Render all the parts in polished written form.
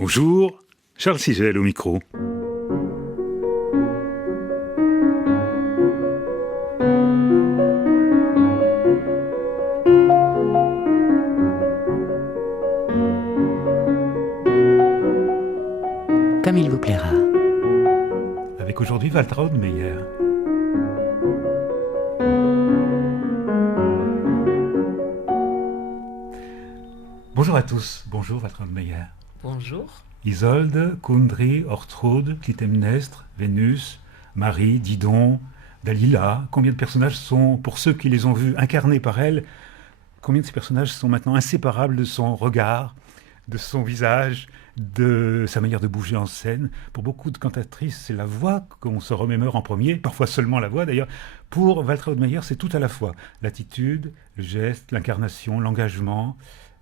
Bonjour, Charles Sigel au micro. Comme il vous plaira. Avec aujourd'hui Waltraud Meyer. Bonjour à tous, bonjour Waltraud Meyer. Bonjour. Isolde, Kundry, Ortrud, Clytemnestre, Vénus, Marie, Didon, Dalila. Combien de personnages sont, pour ceux qui les ont vus incarnés par elle, combien de ces personnages sont maintenant inséparables de son regard, de son visage, de sa manière de bouger en scène. Pour beaucoup de cantatrices, c'est la voix qu'on se remémore en premier, parfois seulement la voix d'ailleurs. Pour Waltraud Meyer, c'est tout à la fois. L'attitude, le geste, l'incarnation, l'engagement,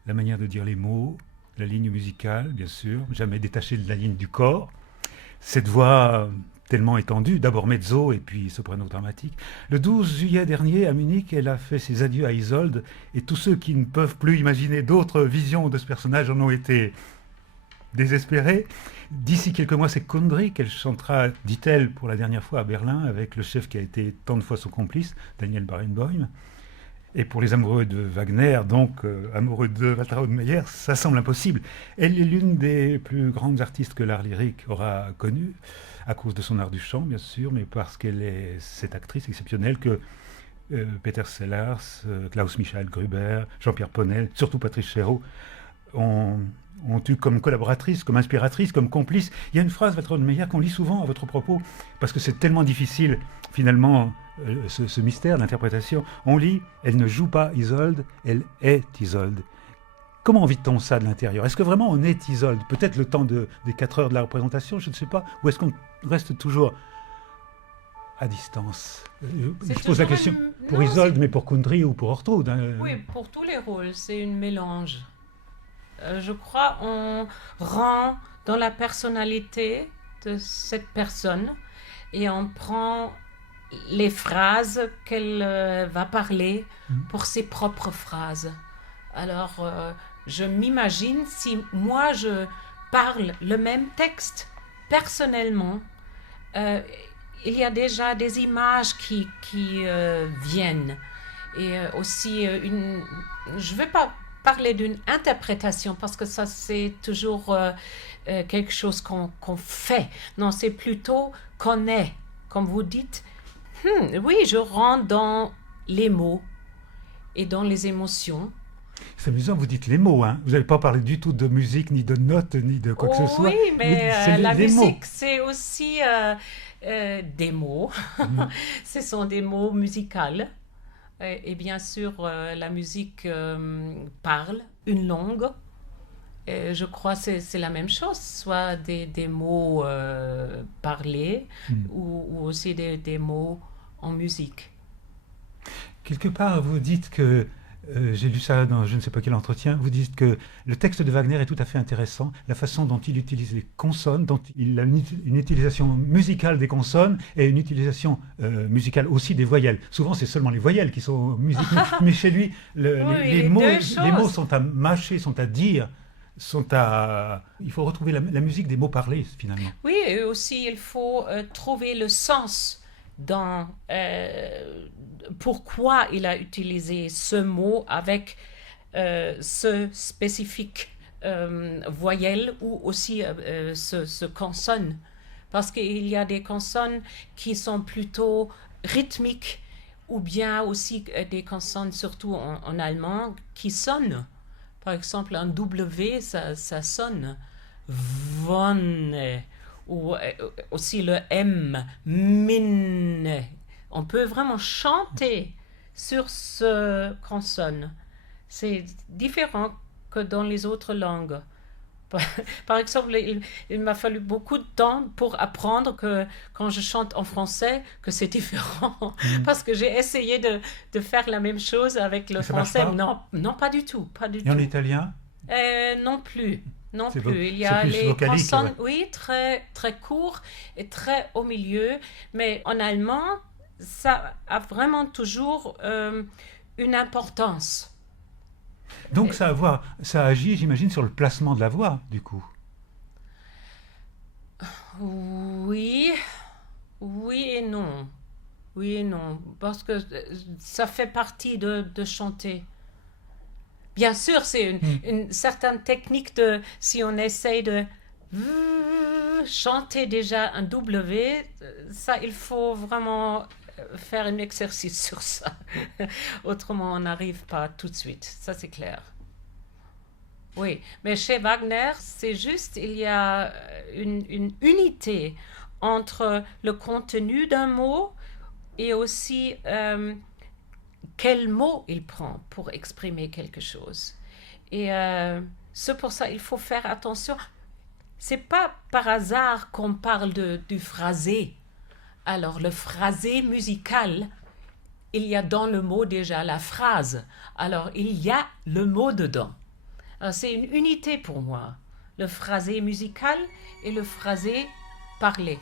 la manière de dire les mots, la ligne musicale, bien sûr, jamais détachée de la ligne du corps. Cette voix tellement étendue, d'abord mezzo et puis soprano dramatique. Le 12 juillet dernier, à Munich, elle a fait ses adieux à Isolde, et tous ceux qui ne peuvent plus imaginer d'autres visions de ce personnage en ont été désespérés. D'ici quelques mois, c'est Kundry qu'elle chantera, dit-elle, pour la dernière fois à Berlin, avec le chef qui a été tant de fois son complice, Daniel Barenboim. Et pour les amoureux de Wagner, donc amoureux de Waltraud Meyer, ça semble impossible. Elle est l'une des plus grandes artistes que l'art lyrique aura connues, à cause de son art du chant, bien sûr, mais parce qu'elle est cette actrice exceptionnelle que Peter Sellars, Klaus Michael Gruber, Jean-Pierre Ponel, surtout Patrice Chéreau, ont eu comme collaboratrice, comme inspiratrice, comme complice. Il y a une phrase, Waltraud Meyer, qu'on lit souvent à votre propos, parce que c'est tellement difficile, finalement, ce mystère d'interprétation. On lit « Elle ne joue pas Isolde, elle est Isolde ». Comment vit-on ça de l'intérieur? Est-ce que vraiment on est Isolde? Peut-être le temps des 4 heures de la représentation, je ne sais pas. Ou est-ce qu'on reste toujours à distance? Je pose la question pour Isolde, mais pour Kundry ou pour Ortrud. Oui, pour tous les rôles, c'est une mélange. Je crois on rend dans la personnalité de cette personne et on prend les phrases qu'elle va parler pour ses propres phrases. Alors, je m'imagine si moi je parle le même texte personnellement, il y a déjà des images qui viennent. Et aussi, je ne veux pas parler d'une interprétation parce que ça c'est toujours quelque chose qu'on fait. Non, c'est plutôt qu'on est. Comme vous dites, oui, je rentre dans les mots et dans les émotions. C'est amusant, vous dites les mots, hein. Vous n'avez pas parlé du tout de musique, ni de notes, ni de quoi que ce soit. Oui, mais la musique, mots. C'est aussi des mots. Ce sont des mots musicaux. Et bien sûr, la musique parle une langue. Et je crois que c'est la même chose, soit des mots parlés ou aussi des mots en musique. Quelque part, vous dites que, j'ai lu ça dans je ne sais pas quel entretien, vous dites que le texte de Wagner est tout à fait intéressant, la façon dont il utilise les consonnes, dont il a une utilisation musicale des consonnes et une utilisation musicale aussi des voyelles. Souvent, c'est seulement les voyelles qui sont musicales, mais chez lui, les mots sont à mâcher, sont à dire. Il faut retrouver la musique des mots parlés, finalement. Oui, et aussi, il faut trouver le sens dans pourquoi il a utilisé ce mot avec ce spécifique voyelle ou aussi ce consonne. Parce qu'il y a des consonnes qui sont plutôt rythmiques ou bien aussi des consonnes, surtout en allemand, qui sonnent. Par exemple, un W, ça sonne. Vonne. Ou aussi le M, min. On peut vraiment chanter sur ce consonne. C'est différent que dans les autres langues. Par exemple, il m'a fallu beaucoup de temps pour apprendre que quand je chante en français, que c'est différent. Parce que j'ai essayé de faire la même chose avec le français. Non, pas du tout. Et en italien? Non plus. Non c'est plus. Il y a plus les vocalique, consonnes, ouais. oui, très, très courts et très au milieu. Mais en allemand, ça a vraiment toujours une importance. Donc ça agit, j'imagine, sur le placement de la voix, du coup. Oui, oui et non. Oui et non, parce que ça fait partie de chanter. Bien sûr, c'est Hmm. une certaine technique de, si on essaye de chanter déjà un W, ça, il faut vraiment faire un exercice sur ça. Autrement, on n'arrive pas tout de suite, ça c'est clair. Oui, mais chez Wagner, c'est juste, il y a une unité entre le contenu d'un mot et aussi quel mot il prend pour exprimer quelque chose. Et c'est pour ça qu'il faut faire attention. C'est pas par hasard qu'on parle du phrasé. Alors, le phrasé musical, il y a dans le mot déjà la phrase. Alors, il y a le mot dedans. C'est une unité pour moi. Le phrasé musical et le phrasé parlé.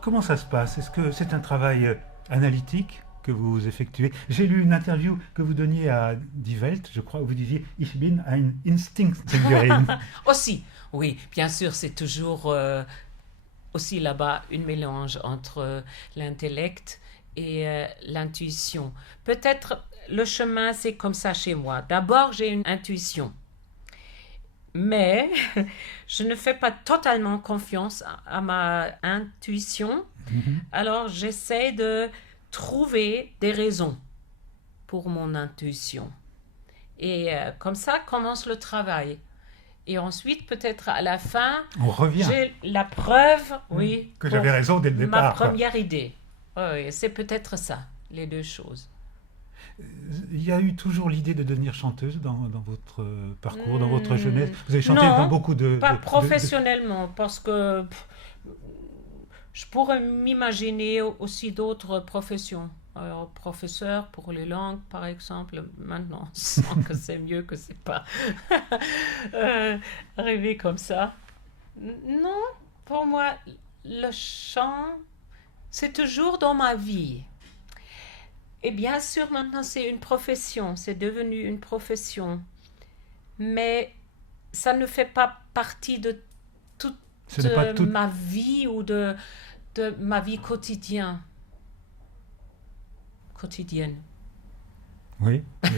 Comment ça se passe? Est-ce que c'est un travail analytique que vous effectuez? J'ai lu une interview que vous donniez à Die Welt, je crois, où vous disiez Ich bin ein Instinktsängerin. Aussi, oui, bien sûr, c'est toujours aussi là-bas un mélange entre l'intellect et l'intuition. Peut-être le chemin, c'est comme ça chez moi. D'abord, j'ai une intuition. Mais je ne fais pas totalement confiance à ma intuition. Mhm. Alors, j'essaie de trouver des raisons pour mon intuition. Et comme ça commence le travail. Et ensuite, peut-être à la fin, On revient. j'ai la preuve, oui, Que pour j'avais raison dès le ma départ, quoi. première idée. Oui, c'est peut-être ça, les deux choses. Il y a eu toujours l'idée de devenir chanteuse dans votre parcours, dans votre jeunesse. Hmm, Vous avez chanté dans non, beaucoup pas professionnellement, parce que je pourrais m'imaginer aussi d'autres professions. Alors, professeur pour les langues, par exemple, maintenant, sans que c'est mieux que c'est pas arrivé comme ça. Non, pour moi, le chant, c'est toujours dans ma vie. Et bien sûr, maintenant, c'est une profession, c'est devenu une profession. Mais ça ne fait pas partie de toute ce n'est pas tout. ma vie ou de ma vie quotidienne. Quotidienne. Oui, oui.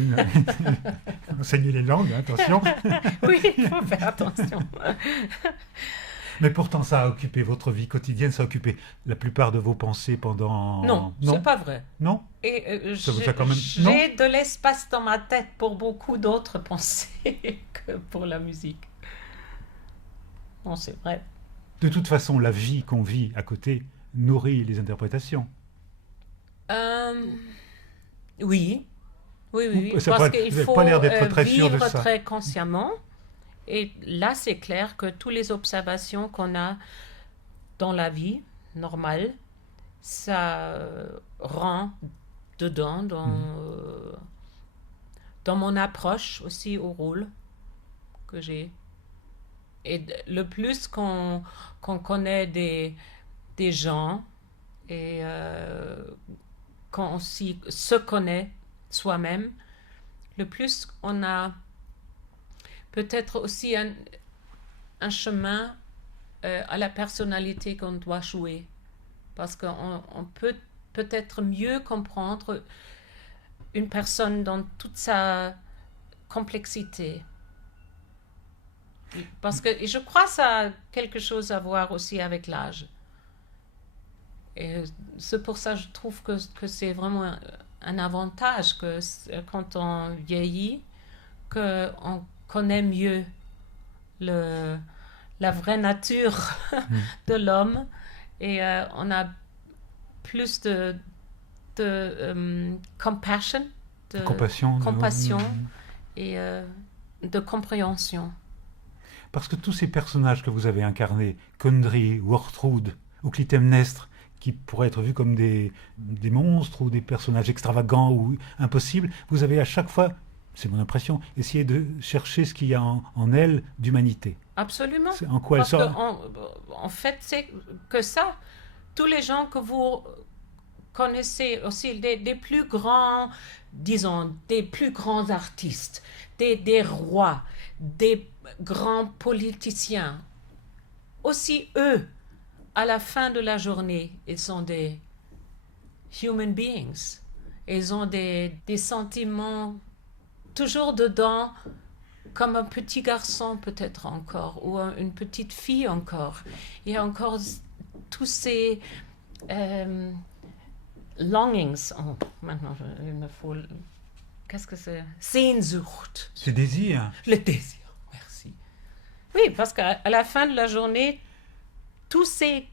Enseigner les langues, hein, attention. Oui, il faut faire attention. Mais pourtant, ça a occupé votre vie quotidienne, ça a occupé la plupart de vos pensées pendant... Non, c'est pas vrai. Non. Et Ça vous a quand même... Non. j'ai de l'espace dans ma tête pour beaucoup d'autres pensées que pour la musique. Non, c'est vrai. De toute façon, la vie qu'on vit à côté nourrit les interprétations. Euh, oui, oui, Ça parce pas- qu'il vous n'avez faut pas l'air d'être très sûr de vivre ça. très consciemment. Et là, c'est clair que toutes les observations qu'on a dans la vie normale, ça rend dedans Mhm. dans mon approche aussi au rôle que j'ai. Et le plus qu'on connaît des gens et quand on se connaît soi-même, le plus on a peut-être aussi un chemin à la personnalité qu'on doit jouer. Parce qu'on peut peut-être mieux comprendre une personne dans toute sa complexité. Parce que je crois que ça a quelque chose à voir aussi avec l'âge. Et c'est pour ça que je trouve que c'est vraiment un avantage que quand on vieillit, qu'on connaît mieux la vraie nature de l'homme et on a plus de compassion, de compassion et de compréhension. Parce que tous ces personnages que vous avez incarnés, Kundry, Ortrud ou Clytemnestre, qui pourraient être vus comme des monstres ou des personnages extravagants ou impossibles, vous avez à chaque fois, c'est mon impression, essayé de chercher ce qu'il y a en elle d'humanité. Absolument. En quoi elle sort. En fait, c'est que ça. Tous les gens que vous connaissez aussi, des plus grands, disons, des plus grands artistes, des rois, des grands politiciens, aussi eux, à la fin de la journée, ils sont des human beings. Ils ont des sentiments toujours dedans, comme un petit garçon peut-être encore, ou une petite fille encore. Il y a encore tous ces longings. Oh, maintenant, il me faut... Qu'est-ce que c'est? Sehnsucht. Ce désir. Le désir, merci. Oui, parce qu'à la fin de la journée, tous ces...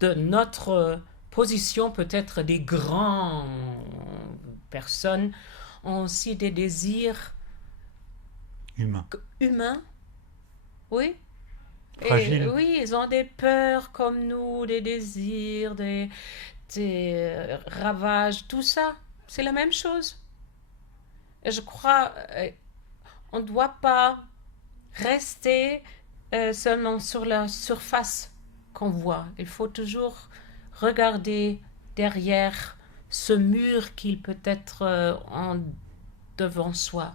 de notre position, peut-être des grandes personnes, ont aussi des désirs humains. Oui. Fragile. Et, oui, ils ont des peurs comme nous, des désirs, des ravages, tout ça. C'est la même chose. Et je crois on ne doit pas rester seulement sur la surface qu'on voit. Il faut toujours regarder derrière ce mur qu'il peut être en devant soi.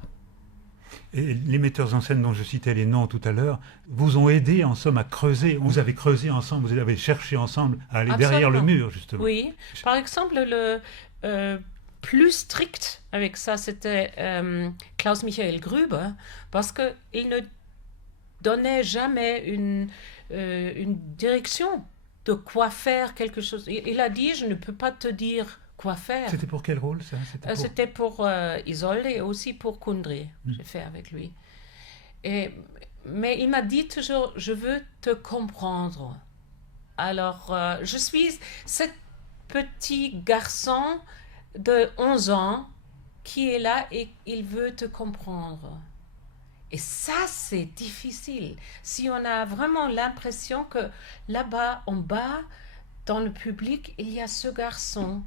Et les metteurs en scène dont je citais les noms tout à l'heure vous ont aidé en somme à creuser. Vous avez creusé ensemble, vous avez cherché ensemble à aller derrière le mur justement. Oui, par exemple le plus strict avec ça c'était Klaus Michael Gruber parce qu'il ne donnait jamais une direction de quoi faire quelque chose. Il a dit je ne peux pas te dire quoi faire. C'était pour quel rôle ça? C'était pour Isolde et aussi pour Kundry. J'ai fait avec lui. Mais il m'a dit toujours, je veux te comprendre. Alors, je suis ce petit garçon de 11 ans qui est là et il veut te comprendre. Et ça, c'est difficile. Si on a vraiment l'impression que là-bas, en bas, dans le public, il y a ce garçon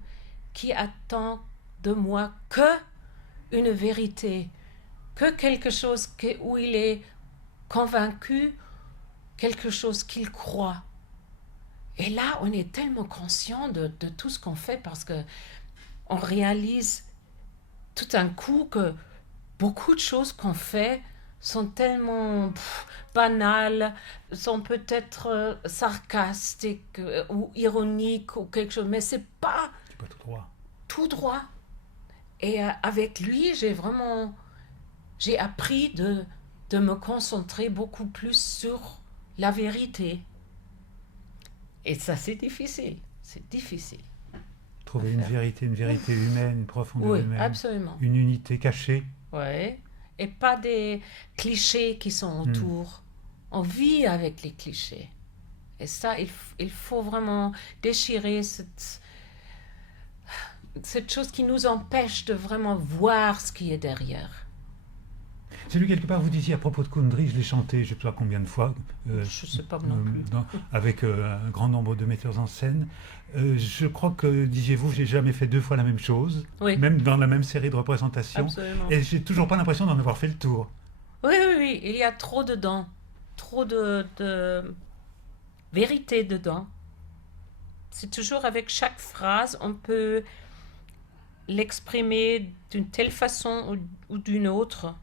qui attend de moi que une vérité, que quelque chose où il est convaincu, quelque chose qu'il croit. Et là, on est tellement conscient de tout ce qu'on fait parce que on réalise tout d'un coup que beaucoup de choses qu'on fait sont tellement banales, sont peut-être sarcastiques ou ironiques ou quelque chose, mais c'est pas tout droit. Tout droit. Et avec lui, j'ai appris de me concentrer beaucoup plus sur la vérité. Et ça, c'est difficile. C'est difficile. Trouver une vérité humaine, une profondeur humaine. Oui, absolument. Une unité cachée. Oui. Et pas des clichés qui sont autour. On vit avec les clichés. Et ça, il faut vraiment déchirer cette chose qui nous empêche de vraiment voir ce qui est derrière. J'ai lu quelque part, vous disiez à propos de Kundry, je l'ai chanté je ne sais pas combien de fois. Je ne sais pas non plus. Avec un grand nombre de metteurs en scène. Je crois que, disiez-vous, j'ai jamais fait 2 fois la même chose, oui. Même dans la même série de représentations. Absolument. Et j'ai toujours pas l'impression d'en avoir fait le tour. Oui, il y a trop dedans, trop de vérité dedans. c'est toujours avec chaque phrase, on peut l'exprimer d'une telle façon ou d'une autre.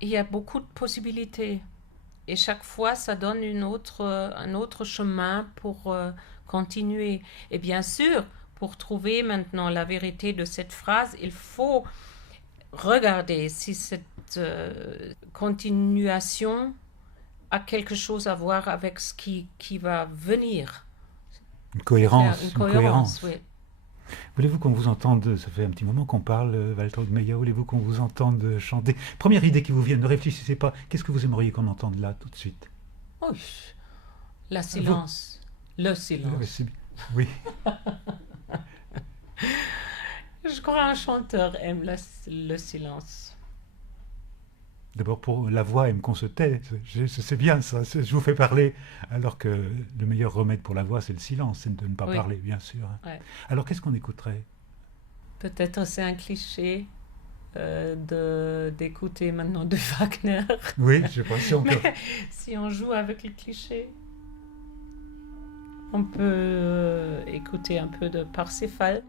Il y a beaucoup de possibilités. Et chaque fois, ça donne un autre chemin pour continuer. Et bien sûr, pour trouver maintenant la vérité de cette phrase, il faut regarder si cette continuation a quelque chose à voir avec ce qui va venir. Une cohérence. Une cohérence, oui. Voulez-vous qu'on vous entende, ça fait un petit moment qu'on parle, Waltraud Meyer, voulez-vous qu'on vous entende chanter? Première idée qui vous vient, ne réfléchissez pas, qu'est-ce que vous aimeriez qu'on entende là tout de suite? Oh, la silence. Le silence. Oui. Je crois qu'un chanteur aime le silence. D'abord, pour la voix aime qu'on se tait, c'est bien ça, je vous fais parler, alors que le meilleur remède pour la voix, c'est le silence, c'est de ne pas parler, bien sûr. Ouais. Alors, qu'est-ce qu'on écouterait? Peut-être c'est un cliché d'écouter maintenant de Wagner. Oui, je pense si si on joue avec les clichés, on peut écouter un peu de Parsifal.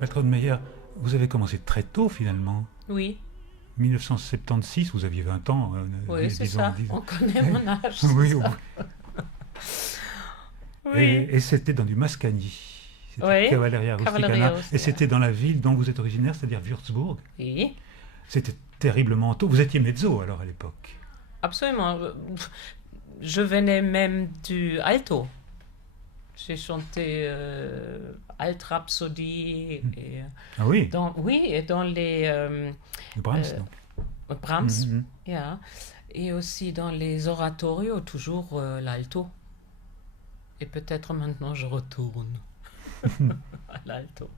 Bertrand Meyer, vous avez commencé très tôt finalement. Oui, 1976, vous aviez 20 ans. oui, c'est ça. On connaît mon âge. Oui, c'est oui. ça. Oui, Et c'était dans du Mascagni. C'était oui. Cavalleria Cavalleria Rusticana. Et Rusticana. c'était dans la ville dont vous êtes originaire, c'est-à-dire Würzburg. Oui, C'était terriblement tôt. Vous étiez mezzo alors à l'époque. absolument. Je venais même du alto. J'ai chanté Alt Rhapsody et Ah oui, oui, et dans les de Brahms, euh, donc. Brahms, Mhm. yeah. Et aussi dans les oratorios, toujours l'alto. Et peut-être maintenant je retourne à l'alto.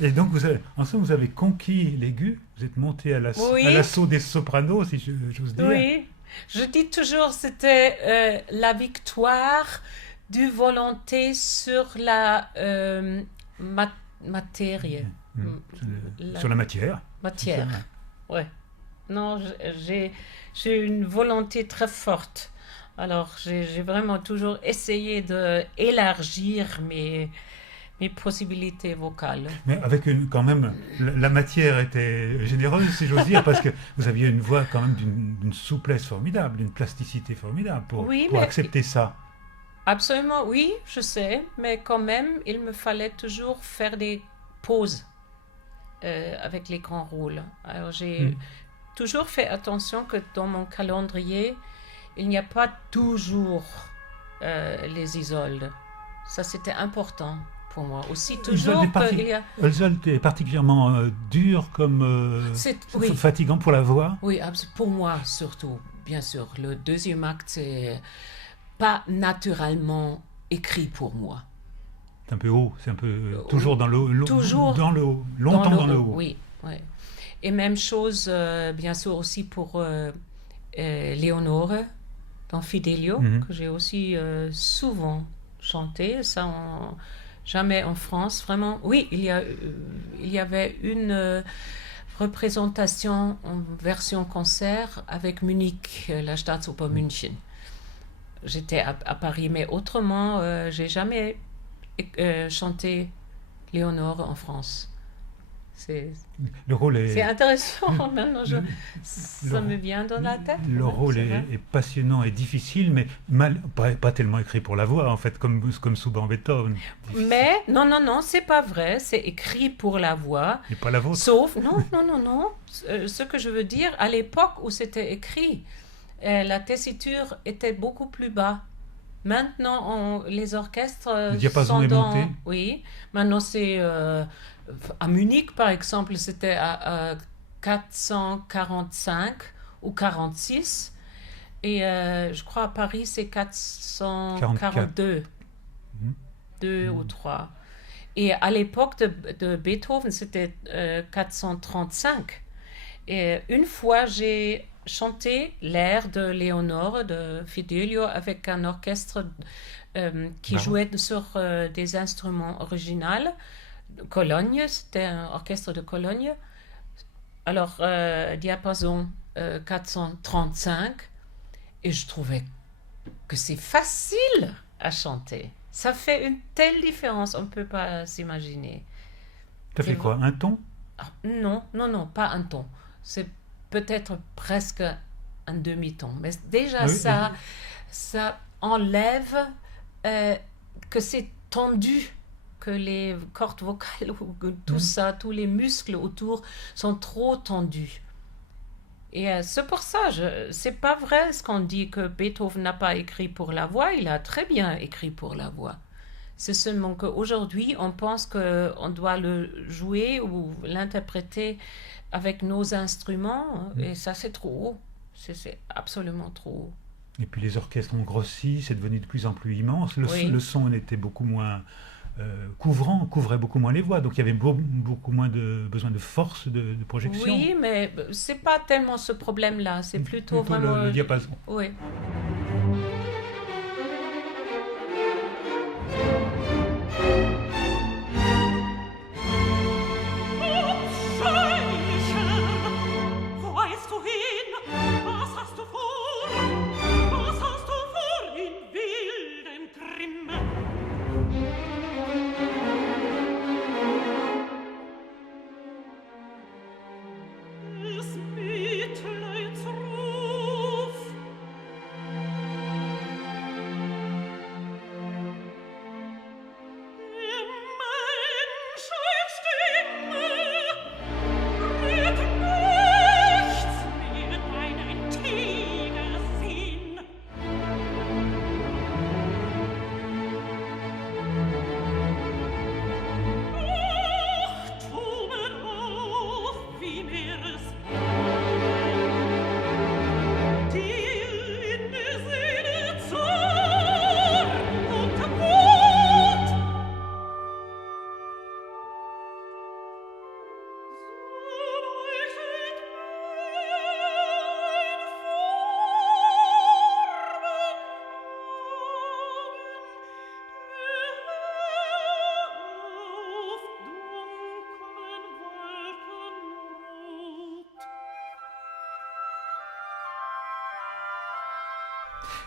Et donc, ensemble, vous avez conquis l'aigu. Vous êtes monté à Oui, l'assaut des sopranos, si j'ose dire. oui. Je dis toujours c'était la victoire du volonté sur la matière. Mhm. La Sur la matière. C'est ça. matière. Ouais. Non, j'ai une volonté très forte. Alors, j'ai vraiment toujours essayé d'élargir mes possibilités vocales. Mais avec quand même, la matière était généreuse, si j'ose dire, parce que vous aviez une voix quand même d'une souplesse formidable, d'une plasticité formidable Oui, pour mais accepter ça. absolument, oui, je sais, mais quand même, il me fallait toujours faire des pauses avec les grands rôles. Alors, j'ai Mm. toujours fait attention que dans mon calendrier, il n'y a pas toujours les Isoldes. Ça, c'était important pour moi. Aussi, toujours qu'il y a... Isolde est particulièrement dur comme Oui, fatigant pour la voix. oui, pour moi surtout, bien sûr. Le deuxième acte, c'est pas naturellement écrit pour moi. C'est un peu haut, c'est un peu toujours dans le toujours dans le haut, longtemps dans le haut. Oui, oui. Et même chose, bien sûr, aussi pour Léonore dans Fidelio, Mhm. que j'ai aussi souvent chanté. Ça, jamais en France, vraiment. Oui, il y avait une représentation en version concert avec Munich, la Staatsoper München. J'étais à Paris, mais autrement, j'ai jamais chanté Léonore en France. Le rôle C'est est intéressant, maintenant ça le- me vient dans la tête. Le Ouais, rôle c'est vrai. est passionnant et difficile, mais pas tellement écrit pour la voix, en fait, comme souvent Beethoven. Difficile. Mais non, c'est pas vrai, c'est écrit pour la voix. Et pas la vôtre. Sauf, non. Ce que je veux dire, à l'époque où c'était écrit, la tessiture était beaucoup plus bas. Maintenant, les orchestres Le diapason sont est dans... monté. Oui, maintenant c'est... à Munich, par exemple, c'était à 445 ou 46. Et je crois à Paris, c'est 442. Mhm. 2 ou 3. Et à l'époque de Beethoven, c'était 435. Et une fois, j'ai chanté l'air de Léonore, de Fidelio, avec un orchestre qui Bravo. jouait sur des instruments originaux. Cologne, c'était un orchestre de Cologne. Alors, diapason 435. Et je trouvais que c'est facile à chanter. Ça fait une telle différence, on ne peut pas s'imaginer. T'as fait quoi? Un ton? Ah, non, pas un ton. C'est peut-être presque un demi-ton. Mais déjà, Oui, ça enlève que c'est tendu, que les cordes vocales, tout ça, tous les muscles autour sont trop tendus. Et c'est pour ça, c'est pas vrai ce qu'on dit que Beethoven n'a pas écrit pour la voix, il a très bien écrit pour la voix. C'est seulement qu'aujourd'hui, on pense qu'on doit le jouer ou l'interpréter avec nos instruments, et ça c'est trop haut. C'est absolument trop haut. Et puis les orchestres ont grossi, c'est devenu de plus en plus immense. Le son était beaucoup moins couvrait beaucoup moins les voix, donc il y avait beaucoup moins besoin de force de projection. Oui, mais c'est pas tellement ce problème-là, c'est plutôt vraiment... le diapason. Oui.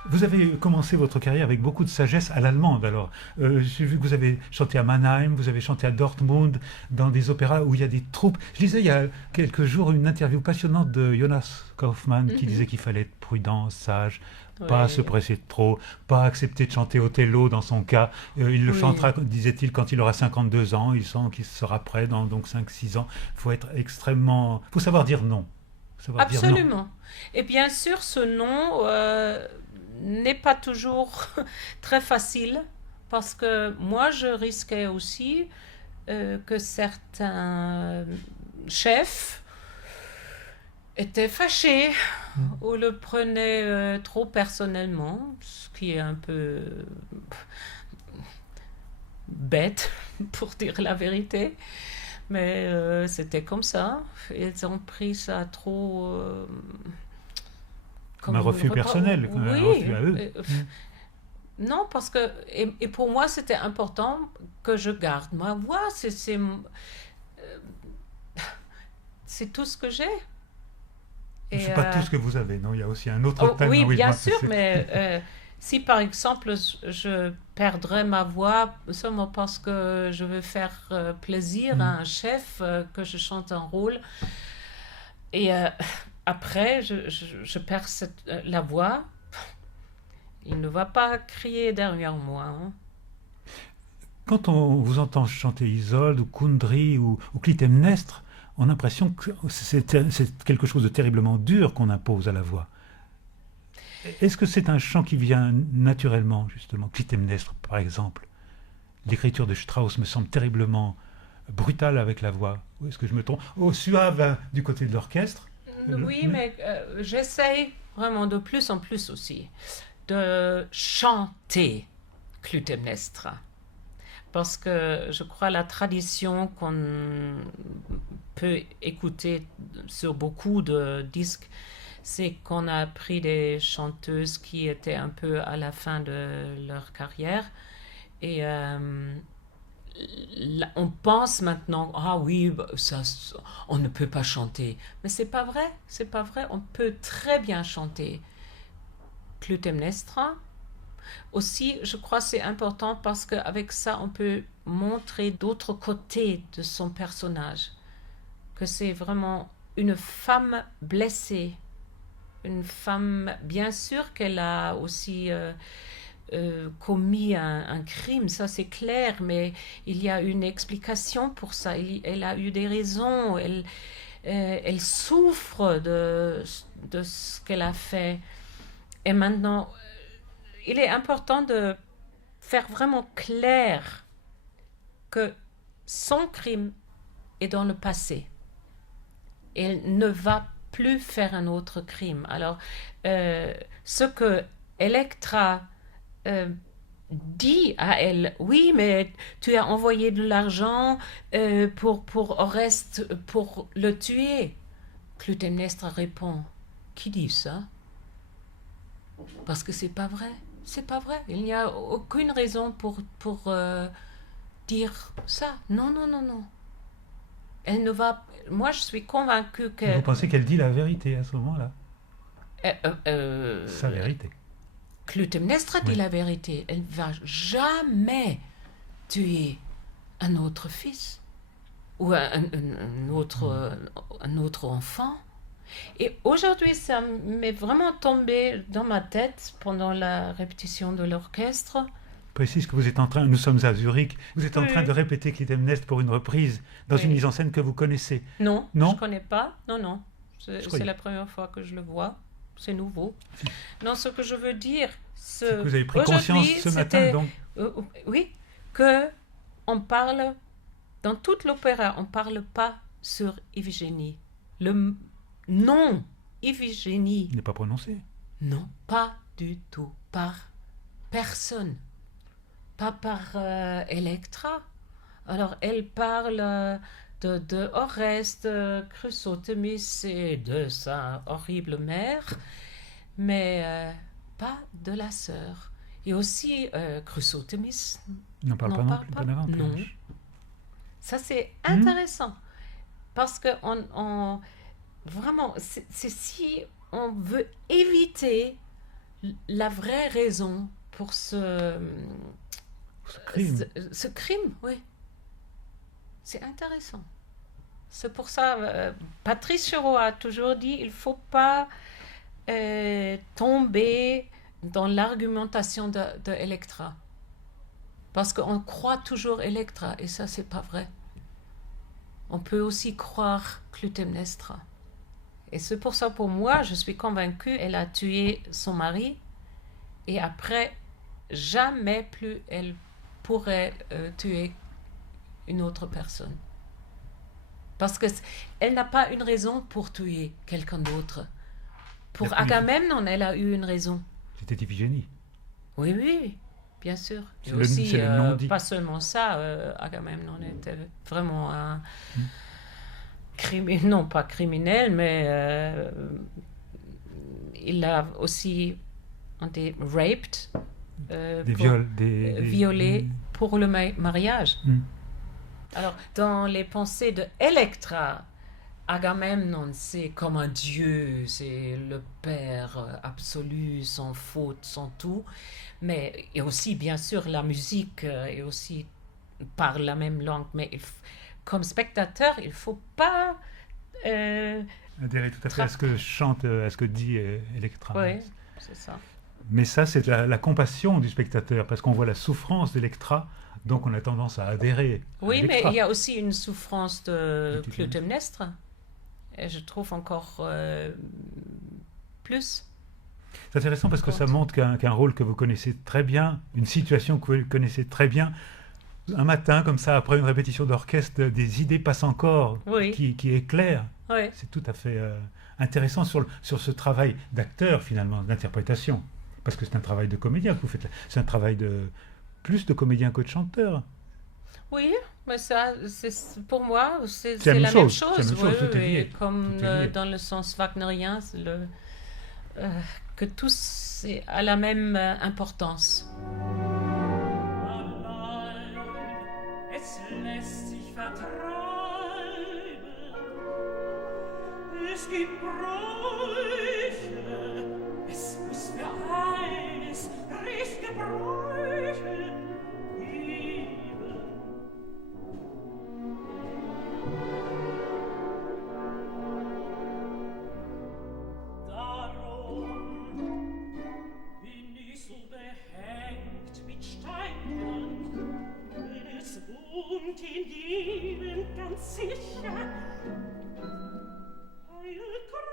Vous avez commencé votre carrière avec beaucoup de sagesse à l'allemande. Alors, j'ai vu que vous avez chanté à Mannheim, vous avez chanté à Dortmund, dans des opéras où il y a des troupes. Je lisais il y a quelques jours une interview passionnante de Jonas Kaufmann qui disait qu'il fallait être prudent, sage, pas se Oui, presser de trop, pas accepter de chanter Othello dans son cas. Il le oui, chantera, disait-il, quand il aura 52 ans. Il sent qu'il sera prêt dans donc 5-6 ans. Il faut être extrêmement... Il faut savoir dire non. Savoir dire non. absolument. Et bien sûr, ce nom n'est pas toujours très facile parce que moi, je risquais aussi que certains chefs étaient fâchés Mm. ou le prenaient trop personnellement, ce qui est un peu bête, pour dire la vérité. Mais c'était comme ça. Ils ont pris ça trop Comme un comme une refus repas. personnel, comme un Oui. refus à eux. Mm. Non, parce que, et pour moi, c'était important que je garde ma voix. C'est tout ce que j'ai. Et, C'est pas tout ce que vous avez, non? Il y a aussi un autre oh, thème. oui, Oui, bien moi, sûr, mais si par exemple je perdrais ma voix seulement parce que je veux faire plaisir à Mm. un chef, que je chante un rôle, et après je perds la voix, il ne va pas crier derrière moi, hein. Quand on vous entend chanter Isolde ou Kundry ou Clytemnestre, on a l'impression que c'est quelque chose de terriblement dur qu'on impose à la voix. Est-ce que c'est un chant qui vient naturellement, justement? Clytemnestre, par exemple. L'écriture de Strauss me semble terriblement brutale avec la voix. Ou est-ce que je me trompe? Oh, suave du côté de l'orchestre. Oui, Oui. mais j'essaye vraiment de plus en plus aussi de chanter Clytemnestre. Parce que je crois la tradition qu'on peut écouter sur beaucoup de disques, c'est qu'on a pris des chanteuses qui étaient un peu à la fin de leur carrière et on pense maintenant, ah oui, bah, ça, on ne peut pas chanter. Mais c'est pas vrai, c'est pas vrai. On peut très bien chanter Clytemnestra. Aussi, je crois que c'est important parce qu'avec ça, on peut montrer d'autres côtés de son personnage. Que c'est vraiment une femme blessée. Une femme, bien sûr qu'elle a aussi commis un crime, ça c'est clair, mais il y a une explication pour ça. Elle a eu des raisons. Elle souffre de ce qu'elle a fait. Et maintenant, il est important de faire vraiment clair que son crime est dans le passé. Elle ne va plus faire un autre crime. Alors, ce que Electra euh, dit à elle, oui, mais tu as envoyé de l'argent pour Oreste pour le tuer. Clytemnestre répond, qui dit ça? Parce que c'est pas vrai. C'est pas vrai. Il n'y a aucune raison pour dire ça. Non, non, non, non. Elle ne va. Moi, je suis convaincue que Vous pensez qu'elle dit la vérité à ce moment-là? euh, Sa euh, vérité. Clytemnestre dit Oui. la vérité. Elle ne va jamais tuer un autre fils ou un autre enfant. Et aujourd'hui, ça m'est vraiment tombé dans ma tête pendant la répétition de l'orchestre. Précise que vous êtes en train, nous sommes à Zurich, vous êtes en train de Oui. répéter Clytemnestre pour une reprise dans une mise Oui. en scène que vous connaissez. Non, je ne Non? connais pas. Non, non. Je C'est croyais. la première fois que je le vois. C'est nouveau. Non, ce que je veux dire, C'est que vous avez pris conscience aujourd'hui, ce matin, c'était, donc. oui, que on parle, dans toute l'opéra, on ne parle pas sur Iphigénie. Le nom Iphigénie, Il n'est pas prononcé. non, pas du tout, par personne, pas par Electra. Alors, elle parle de Oreste, Chrysothémis et de sa horrible mère, mais pas de la sœur. Et aussi, Chrysothémis Il n'en parle pas n'en non parle plus, pas. pas Non. davantage. Ça, c'est Hmm. intéressant. Parce que vraiment, c'est si on veut éviter la vraie raison pour Ce crime. ce crime, oui. C'est intéressant. C'est pour ça, Patrice Chéreau a toujours dit, il ne faut pas tomber dans l'argumentation de Electra. Parce qu'on croit toujours Electra, et ça, c'est pas vrai. On peut aussi croire Clytemnestra. Et c'est pour ça, pour moi, je suis convaincue, elle a tué son mari, et après, jamais plus elle pourrait tuer une autre personne. Parce qu'elle n'a pas une raison pour tuer quelqu'un d'autre. Pour Agamemnon, elle a eu une raison. C'était Iphigénie. Oui, oui, bien sûr. Et C'est aussi, le non-dit. pas seulement ça, Agamemnon était vraiment un criminel, non pas criminel, mais il a aussi été raped, violé pour le mariage. Alors, dans les pensées de Electra, Agamemnon, c'est comme un dieu, c'est le père absolu, sans faute, sans tout. Mais, et aussi, bien sûr, la musique, et aussi parle la même langue. Mais comme spectateur, il ne faut pas... adhérer tout à fait à ce que chante, à ce que dit Electra. Oui, c'est ça. Mais ça, c'est la compassion du spectateur, parce qu'on voit la souffrance d'Electra, donc on a tendance à adhérer. Oui, mais il y a aussi une souffrance de Clytemnestre. Et je trouve encore plus. C'est intéressant parce que ça montre qu'un rôle que vous connaissez très bien, une situation que vous connaissez très bien, un matin, comme ça, après une répétition d'orchestre, des idées passent encore, qui éclairent. Oui. C'est tout à fait intéressant sur ce travail d'acteur, finalement, d'interprétation. Parce que c'est un travail de comédien que vous faites. C'est un travail plus de comédien que de chanteur. Oui, mais ça, pour moi, c'est la même chose. C'est la même chose, tout est lié. Comme dans le sens wagnerien, que tout a la même importance. Es lässt sich vertreiben. Es gibt Bräuche. Es muss für eines richtige Bräuche geben. Darum bin ich so behängt mit Steinen, wenn es wohnt in jedem ganz sicher eine Kraft.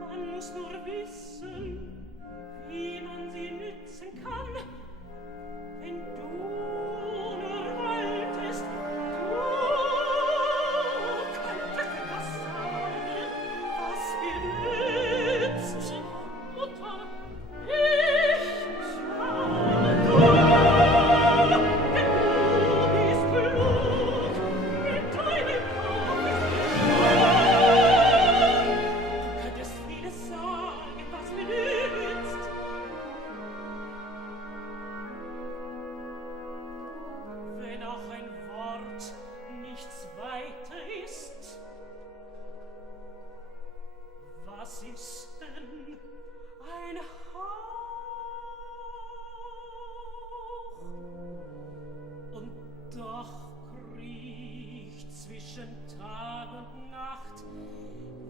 Man muss nur wissen, wie man sie nützen kann, wenn du nur wolltest, du könntest etwas sagen, was mir nützt. Mutter, ich schaue du, denn du bist klug, mit deinem Kopf ist geschlagen. Du könntest vieles sagen, was mir nützt. Wenn auch ein Wort nichts weiter ist, was ist denn ein Hauch? Und doch kriecht zwischen Tag und Nacht,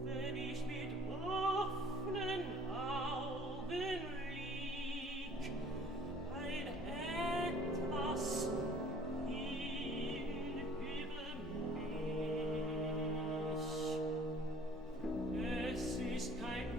wenn ich mit offenen Augen lieg, ein Etwas hin über mich. Es ist kein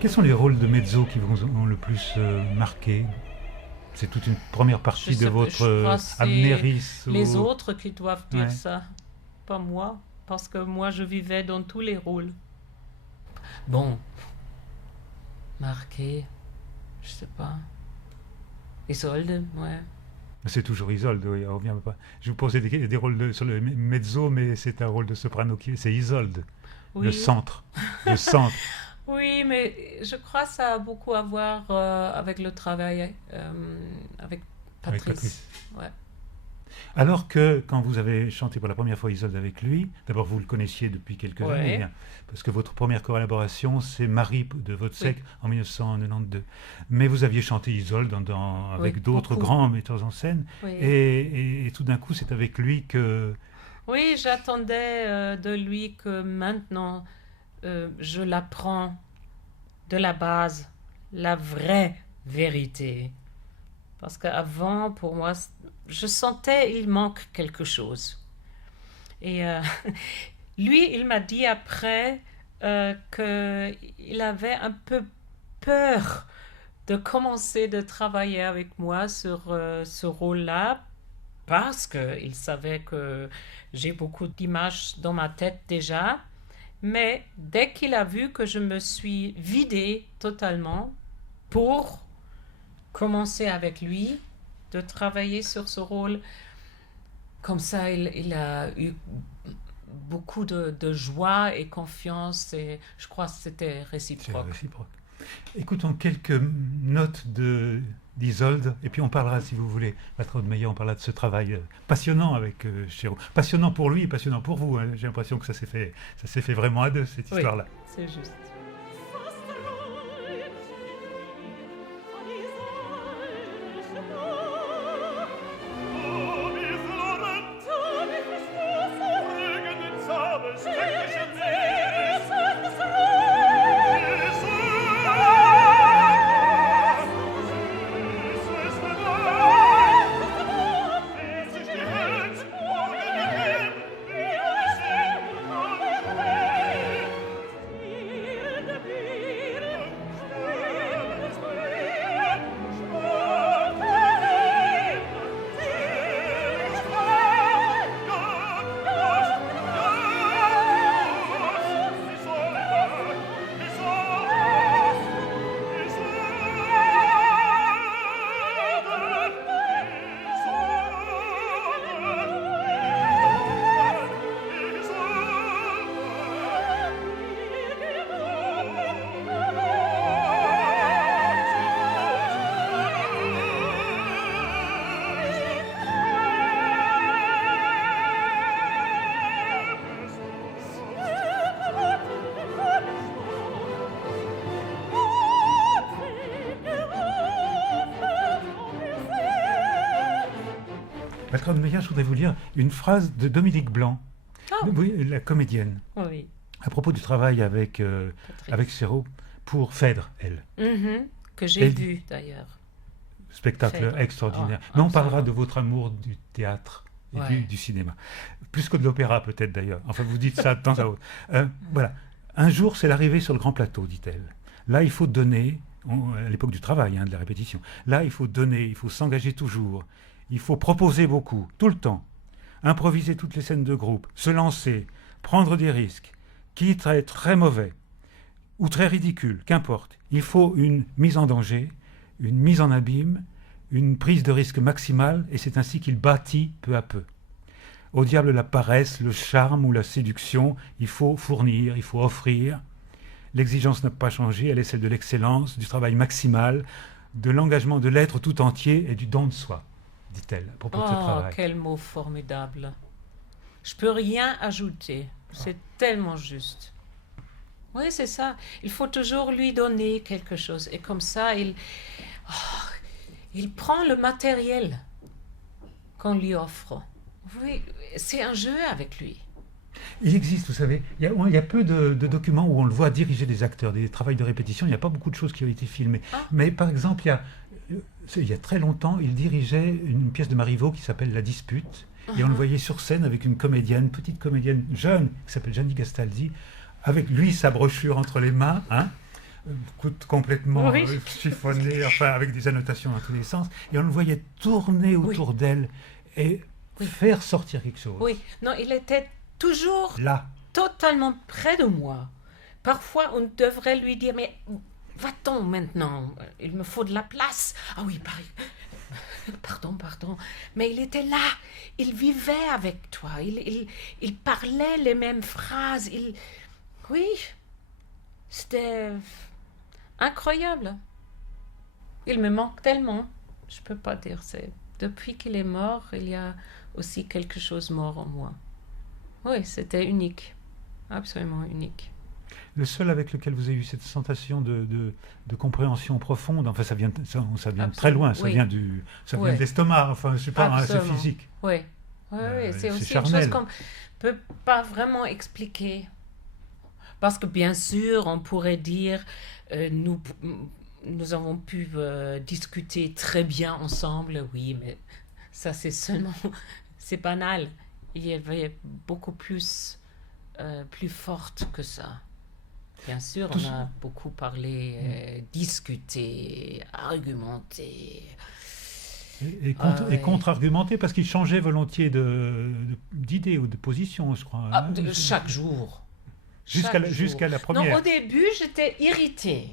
Quels sont les rôles de mezzo qui vous ont le plus marqué? C'est toute une première partie de votre je crois que c'est Amneris. les autres qui doivent dire Ouais. ça, pas moi, parce que moi je vivais dans tous les rôles. Bon, marqué, je sais pas. Isolde, ouais. C'est toujours Isolde, oui, on revient pas. Je vous posais des rôles sur le mezzo, mais c'est un rôle de soprano c'est Isolde, Oui. le centre. Le centre. Oui, mais je crois que ça a beaucoup à voir avec le travail avec Avec Patrice. Patrice. Ouais. Alors que quand vous avez chanté pour la première fois Isolde avec lui, d'abord vous le connaissiez depuis quelques Ouais. années, hein, parce que votre première collaboration c'est Marie de Wozzeck en 1992. Mais vous aviez chanté Isolde avec Oui, d'autres beaucoup. grands metteurs en scène, Oui. et tout d'un coup c'est avec lui que... Oui, j'attendais de lui que maintenant je l'apprends de la base, la vraie vérité. Parce qu'avant, pour moi, je sentais il manque quelque chose. Et lui, il m'a dit après qu'il avait un peu peur de commencer de travailler avec moi sur ce rôle-là parce qu'il savait que j'ai beaucoup d'images dans ma tête déjà. Mais dès qu'il a vu que je me suis vidée totalement pour commencer avec lui, de travailler sur ce rôle, comme ça, il a eu beaucoup de joie et confiance, et je crois que c'était C'est réciproque. réciproque. Écoutons quelques notes d'Isolde, et puis on parlera, si vous voulez, Bertrand de Meyer, on parlera de ce travail passionnant avec Chéreau. Passionnant pour lui et passionnant pour vous, hein. J'ai l'impression que ça s'est fait vraiment à deux, cette Oui, histoire-là. c'est juste. Bertrand de Meyer, je voudrais vous lire une phrase de Dominique Blanc, Ah. oui, la comédienne, Oui, à propos du travail avec Patrick. Chéreau pour Phèdre, elle. Que j'ai Elle- vu d'ailleurs. Spectacle Phèdre. extraordinaire. Ah, Mais on absolument. parlera de votre amour du théâtre et Ouais. du cinéma. Plus que de l'opéra, peut-être d'ailleurs. Enfin, vous dites ça de temps à autre. Voilà. Un jour, c'est l'arrivée sur le grand plateau, dit-elle. Là, il faut donner, à l'époque du travail, hein, de la répétition, là, il faut donner, il faut s'engager toujours. Il faut proposer beaucoup, tout le temps. Improviser toutes les scènes de groupe, se lancer, prendre des risques, quitte à être très mauvais ou très ridicule, qu'importe. Il faut une mise en danger, une mise en abîme, une prise de risque maximale, et c'est ainsi qu'il bâtit peu à peu. Au diable la paresse, le charme ou la séduction, il faut fournir, il faut offrir. L'exigence n'a pas changé, elle est celle de l'excellence, du travail maximal, de l'engagement de l'être tout entier et du don de soi, dit-elle, à propos de ce Oh, travail. quel mot formidable. Je peux rien ajouter. C'est tellement juste. Oui, c'est ça. Il faut toujours lui donner quelque chose. Et comme ça, il prend le matériel qu'on lui offre. Oui, c'est un jeu avec lui. Il existe, vous savez, il y a peu de documents où on le voit diriger des acteurs, des travails de répétition, il n'y a pas beaucoup de choses qui ont été filmées. Ah. Mais par exemple, il y a très longtemps, il dirigeait une pièce de Marivaux qui s'appelle La Dispute, et on le voyait sur scène avec une comédienne, petite comédienne jeune, qui s'appelle Gianni Gastaldi, avec lui sa brochure entre les mains, hein, complètement Oui. chiffonnée, enfin avec des annotations dans tous les sens, et on le voyait tourner autour d'elle et faire sortir quelque chose. Oui, non, il était toujours Là, totalement près de moi. Parfois, on devrait lui dire, mais va-t'en maintenant, il me faut de la place. Ah oui, pardon. Mais il était là, il vivait avec toi, il parlait les mêmes phrases. Oui, c'était incroyable. Il me manque tellement, je peux pas dire. Depuis qu'il est mort, il y a aussi quelque chose mort en moi. Oui, c'était unique, absolument unique. le seul avec lequel vous avez eu cette sensation de compréhension profonde, enfin ça vient de très loin, ça oui. vient de Ouais. l'estomac, enfin je sais pas, hein, c'est Absolument. physique. Oui, oui, c'est c'est aussi charnel. une chose qu'on ne peut pas vraiment expliquer. Parce que bien sûr, on pourrait dire, nous avons pu discuter très bien ensemble, oui, mais ça c'est seulement, c'est banal. Il y avait beaucoup plus forte que ça. Bien sûr, on a beaucoup parlé, discuté, argumenté. Et contre-argumenté, parce qu'il changeait volontiers d'idée ou de position, je crois. Ah, chaque jour. Jusqu'à la première. Non, au début, j'étais irritée.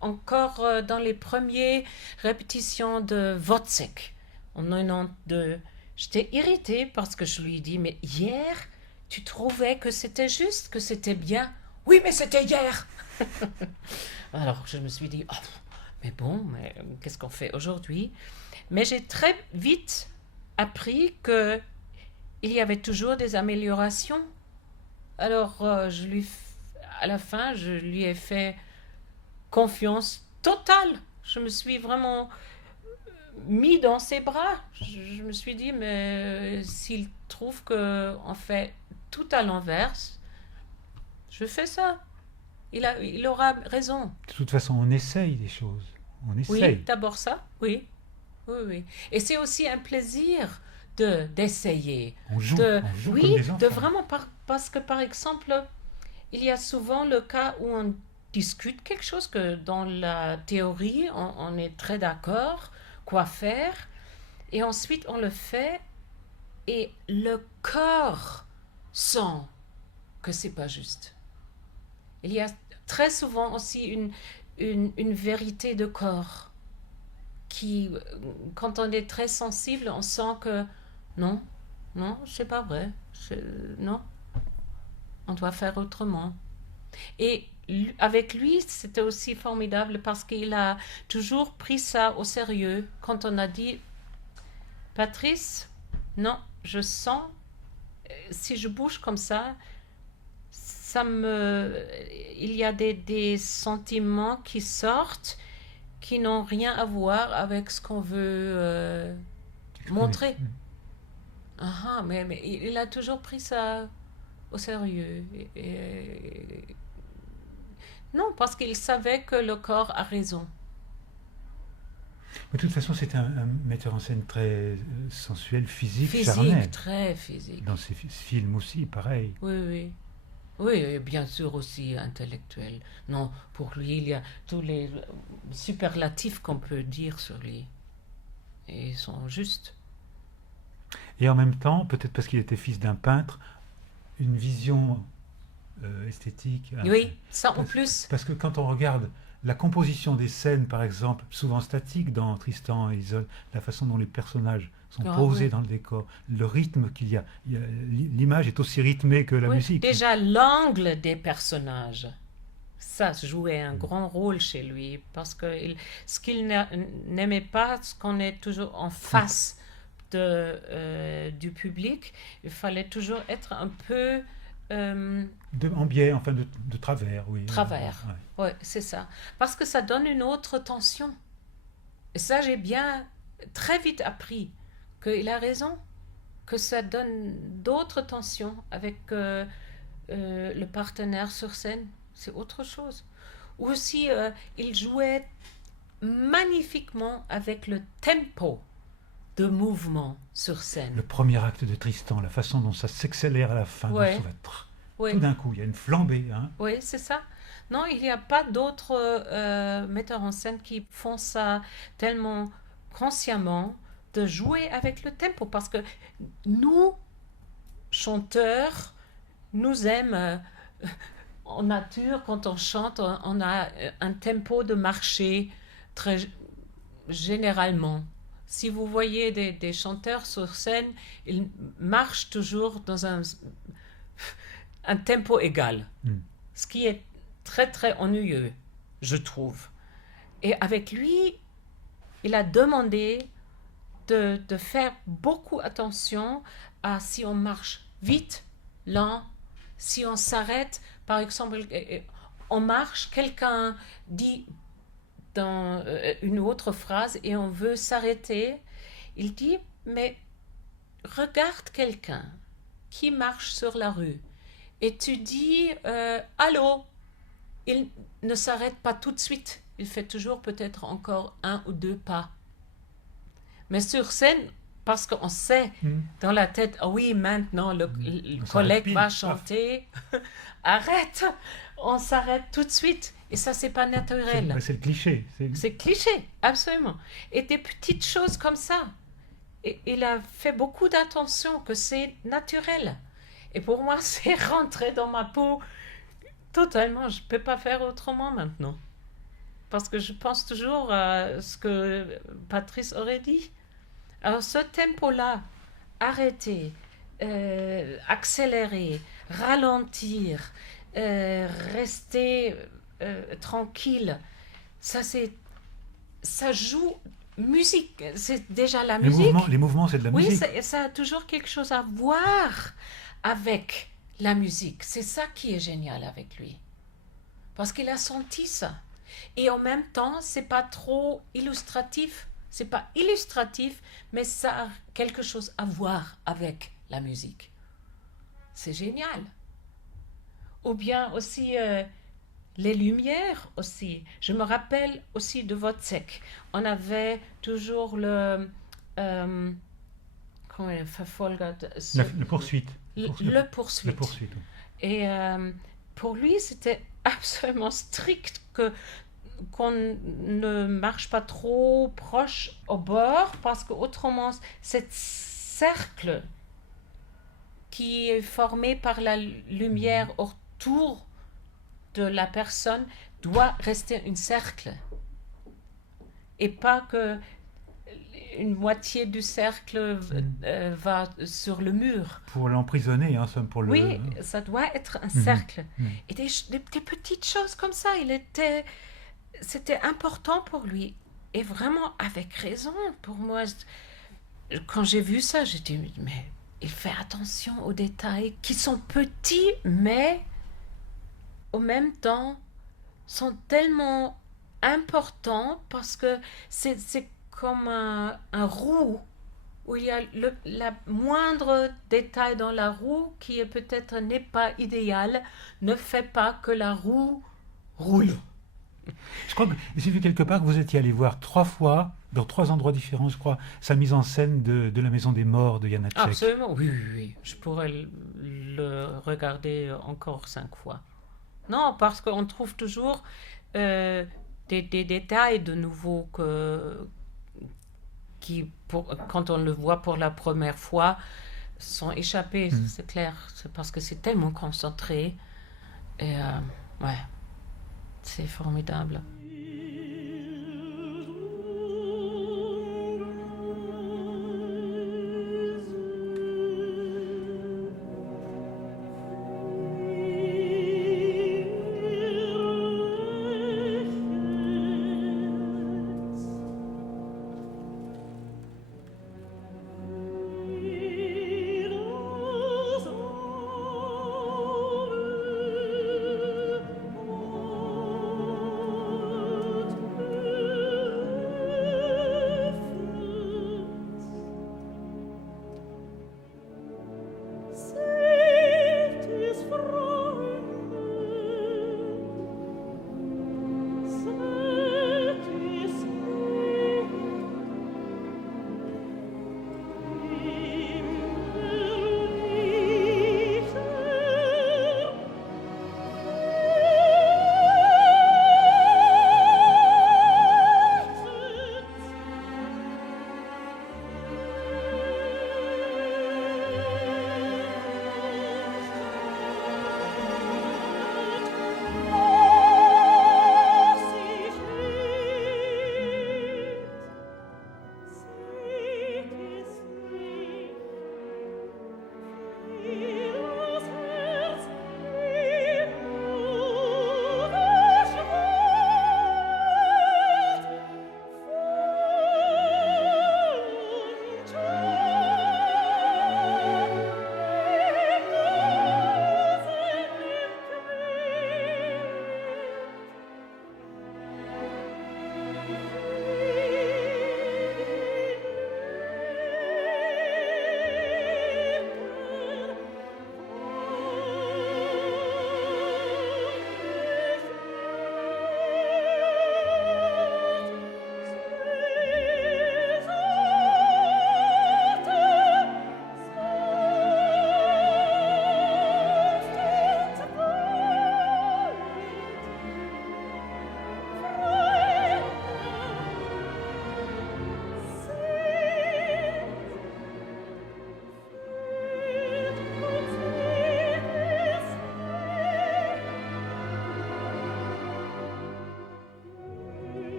Encore dans les premières répétitions de Wozzeck, en 92, j'étais irritée parce que je lui ai dit, mais hier, tu trouvais que c'était juste, que c'était bien. Oui, mais c'était hier. Alors, je me suis dit, oh, mais bon, qu'est-ce qu'on fait aujourd'hui? Mais j'ai très vite appris qu'il y avait toujours des améliorations. Alors, à la fin, je lui ai fait confiance totale. Je me suis vraiment mis dans ses bras. Je me suis dit, mais s'il trouve qu'on fait tout à l'inverse, je fais ça. Il aura raison. De toute façon, on essaye des choses. On essaye. Oui, d'abord ça, oui. Et c'est aussi un plaisir d'essayer. On joue Oui, comme des enfants. de vraiment, parce que par exemple, il y a souvent le cas où on discute quelque chose que dans la théorie, on est très d'accord, quoi faire, et ensuite on le fait, et le corps sent que c'est pas juste. Il y a très souvent aussi une vérité de corps qui, quand on est très sensible, on sent que non, c'est pas vrai, non, on doit faire autrement. Et avec lui, c'était aussi formidable parce qu'il a toujours pris ça au sérieux. Quand on a dit, Patrice, non, je sens, si je bouge comme ça, il y a des sentiments qui sortent qui n'ont rien à voir avec ce qu'on veut montrer. Mais il a toujours pris ça au sérieux. Non, parce qu'il savait que le corps a raison. Mais de toute façon, c'était un metteur en scène très sensuel, physique, charnel. Très physique. Dans ses films aussi, pareil. Oui, et bien sûr aussi intellectuel. Non, pour lui, il y a tous les superlatifs qu'on peut dire sur lui. Et ils sont justes. Et en même temps, peut-être parce qu'il était fils d'un peintre, une vision esthétique. Oui, ça en plus. Parce que quand on regarde la composition des scènes, par exemple, souvent statiques dans Tristan et Isolde, la façon dont les personnages sont posés dans le décor, le rythme qu'il y a, l'image est aussi rythmée que la musique. Déjà, l'angle des personnages, ça jouait un grand rôle chez lui, parce que ce qu'il n'aimait pas, c'est qu'on est toujours en face du public, il fallait toujours être un peu... en biais, enfin de travers, oui. Travers, ouais, c'est ça. Parce que ça donne une autre tension. Et ça, j'ai bien très vite appris qu'il a raison, que ça donne d'autres tensions avec le partenaire sur scène. C'est autre chose. Ou aussi, il jouait magnifiquement avec le tempo de mouvement sur scène. Le premier acte de Tristan, la façon dont ça s'accélère à la fin, je trouve Oui. Tout d'un coup, il y a une flambée. Hein. Oui, c'est ça. Non, il n'y a pas d'autres metteurs en scène qui font ça tellement consciemment de jouer avec le tempo parce que nous, chanteurs, nous aiment en nature, quand on chante, on a un tempo de marché très généralement. Si vous voyez des chanteurs sur scène, ils marchent toujours dans un tempo égal, ce qui est très très ennuyeux, je trouve. Et avec lui, il a demandé de faire beaucoup attention à si on marche vite, lent, si on s'arrête. Par exemple, on marche, quelqu'un dit dans une autre phrase et on veut s'arrêter. Il dit, mais regarde quelqu'un qui marche sur la rue et tu dis allô, il ne s'arrête pas tout de suite, il fait toujours peut-être encore 1 ou 2 pas. Mais sur scène, parce qu'on sait dans la tête, ah oui, maintenant le collègue va chanter, arrête, on s'arrête tout de suite. Et ça, c'est pas naturel. C'est le cliché. C'est cliché, absolument. Et des petites choses comme ça. Et il a fait beaucoup d'attention que c'est naturel. Et pour moi, c'est rentré dans ma peau totalement. Je ne peux pas faire autrement maintenant. Parce que je pense toujours à ce que Patrice aurait dit. Alors, ce tempo-là, arrêter, accélérer, ralentir, rester tranquille, ça joue musique. C'est déjà la musique. Les mouvements, c'est de la musique. Oui, ça a toujours quelque chose à voir avec la musique. C'est ça qui est génial avec lui. Parce qu'il a senti ça. Et en même temps, c'est pas trop illustratif. C'est pas illustratif, mais ça a quelque chose à voir avec la musique. C'est génial. Ou bien aussi les lumières aussi. Je me rappelle aussi de Wozzeck. On avait toujours le Verfolger, le poursuite. Le poursuite. Le poursuite. Et pour lui, c'était absolument strict qu'on ne marche pas trop proche au bord parce qu'autrement, cette cercle qui est formé par la lumière autour de la personne doit rester un cercle et pas que une moitié du cercle va sur le mur. Pour l'emprisonner, hein, pour le... Oui, ça doit être un cercle. Et des petites choses comme ça, c'était important pour lui. Et vraiment, avec raison, pour moi, quand j'ai vu ça, j'ai dit, mais il fait attention aux détails qui sont petits, mais en même temps, sont tellement importants parce que c'est comme un roue où il y a la moindre détail dans la roue qui est peut-être n'est pas idéal, ne fait pas que la roue roule. Je crois que j'ai vu quelque part que vous étiez allé voir 3 fois, dans 3 endroits différents, je crois, sa mise en scène de la Maison des Morts de Janacek. Absolument, oui. Je pourrais le regarder encore 5 fois. Non, parce qu'on trouve toujours des détails de nouveau qui, quand on le voit pour la première fois, sont échappés, c'est clair. C'est parce que c'est tellement concentré. Et ouais, c'est formidable.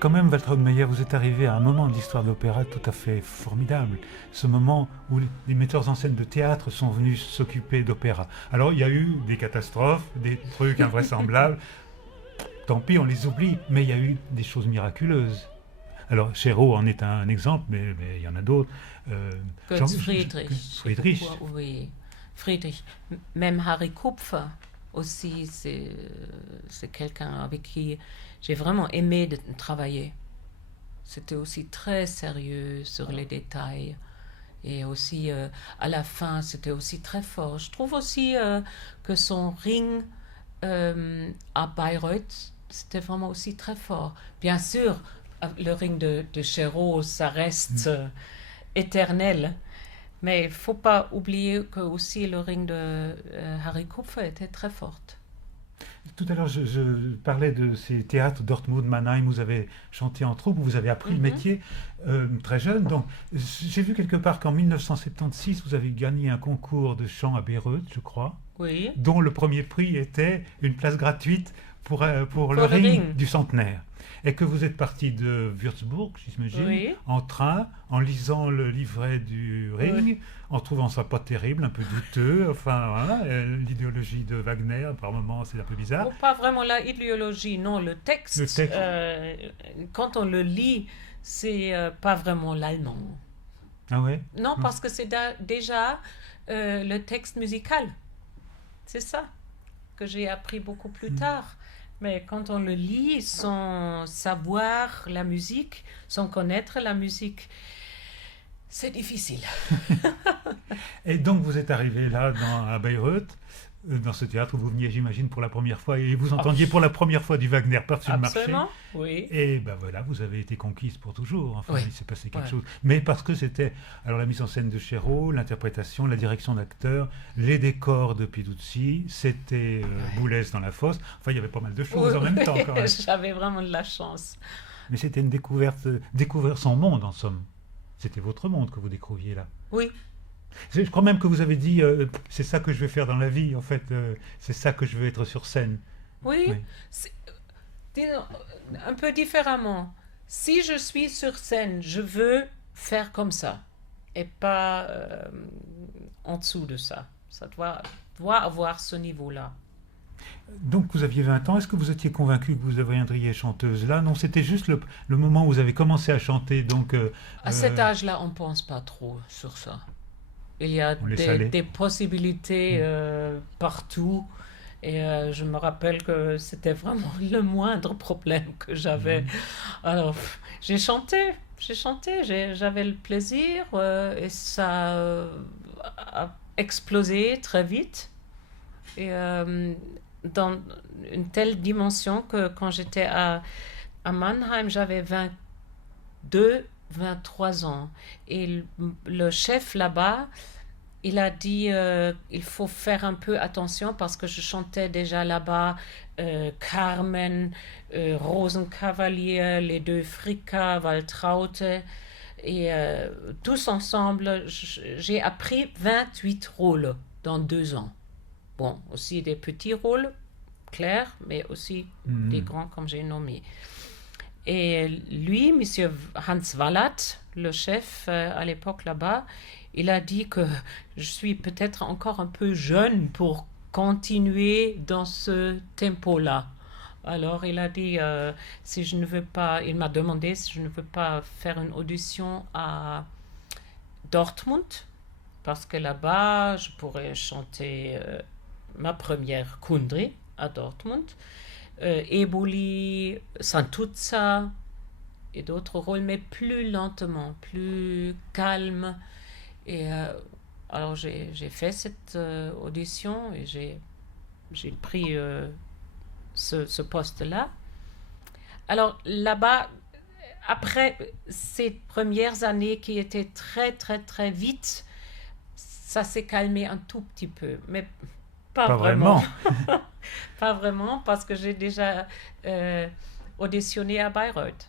Quand même, Waltraud Meyer, vous êtes arrivé à un moment de l'histoire de l'opéra tout à fait formidable. Ce moment où les metteurs en scène de théâtre sont venus s'occuper d'opéra. Alors, il y a eu des catastrophes, des trucs invraisemblables. Tant pis, on les oublie. Mais il y a eu des choses miraculeuses. Alors, Chéreau en est un exemple, mais il y en a d'autres. Götz Friedrich. Friedrich. Oui, Friedrich. Même Harry Kupfer aussi, c'est quelqu'un avec qui j'ai vraiment aimé travailler. C'était aussi très sérieux sur les détails. Et aussi, à la fin, c'était aussi très fort. Je trouve aussi que son ring à Bayreuth, c'était vraiment aussi très fort. Bien sûr, le ring de Chéreau, ça reste éternel. Mais il ne faut pas oublier que aussi le ring de Harry Kupfer était très forte. Tout à l'heure, je parlais de ces théâtres Dortmund, Mannheim, où vous avez chanté en troupe, où vous avez appris le métier très jeune. Donc, j'ai vu quelque part qu'en 1976, vous avez gagné un concours de chant à Bayreuth, je crois, Oui. dont le premier prix était une place gratuite pour le le ring ring. du centenaire. Et que vous êtes parti de Würzburg, j'imagine, Oui. en train, en lisant le livret du ring, Oui. en trouvant ça pas terrible, un peu douteux. Enfin, voilà, l'idéologie de Wagner, par moments, c'est un peu bizarre. Bon, pas vraiment la idéologie, non, le texte. Le texte. Quand on le lit, c'est pas vraiment l'allemand. Ah ouais? Non, parce que c'est déjà le texte musical. C'est ça que j'ai appris beaucoup plus tard. Mais quand on le lit sans savoir la musique, sans connaître la musique, c'est difficile. Et donc vous êtes arrivé là à Bayreuth, dans ce théâtre où vous veniez, j'imagine, pour la première fois, et vous entendiez pour la première fois du Wagner par-dessus le marché. Absolument, oui. Et ben voilà, vous avez été conquise pour toujours. Enfin, Oui. il s'est passé quelque Ouais. chose. Mais parce que c'était alors la mise en scène de Chéreau, l'interprétation, la direction d'acteurs, les décors de Piduzzi, c'était Boulez dans la fosse. Enfin, il y avait pas mal de choses en même temps quand même. J'avais vraiment de la chance. Mais c'était une découverte, découvrir son monde en somme. C'était votre monde que vous découvriez là. Oui, Je crois même que vous avez dit, c'est ça que je vais faire dans la vie, en fait, c'est ça que je veux être sur scène. oui. Oui. Disons, un peu différemment. Si je suis sur scène, je veux faire comme ça et pas en dessous de ça. Ça doit avoir ce niveau-là. Donc vous aviez 20 ans, est-ce que vous étiez convaincu que vous deviendriez chanteuse là? Non, c'était juste le moment où vous avez commencé à chanter, donc... À cet âge-là, on ne pense pas trop sur ça. Il y a On laisse aller. des possibilités partout. Et je me rappelle que c'était vraiment le moindre problème que j'avais. Alors, j'ai chanté, j'avais le plaisir et ça a explosé très vite. Et dans une telle dimension que quand j'étais à Mannheim, j'avais 22, 23 ans. Et le chef là-bas, il a dit il faut faire un peu attention parce que je chantais déjà là-bas Carmen, Rosenkavalier, les deux Fricka, Waltraute. Et tous ensemble, j'ai appris 28 rôles dans 2 ans. Bon, aussi des petits rôles, clairs, mais aussi des grands comme j'ai nommé. Et lui, monsieur Hans Wallat, le chef à l'époque là-bas, il a dit que je suis peut-être encore un peu jeune pour continuer dans ce tempo-là. Alors il a dit, si je ne veux pas, il m'a demandé si je ne veux pas faire une audition à Dortmund, parce que là-bas, je pourrais chanter ma première Kundry à Dortmund, Eboli, Santuzza et d'autres rôles, mais plus lentement, plus calme. Et alors j'ai fait cette audition et j'ai pris ce poste-là. Alors là-bas, après ces premières années qui étaient très très très vite, ça s'est calmé un tout petit peu, mais pas vraiment. Pas vraiment, parce que j'ai déjà auditionné à Bayreuth.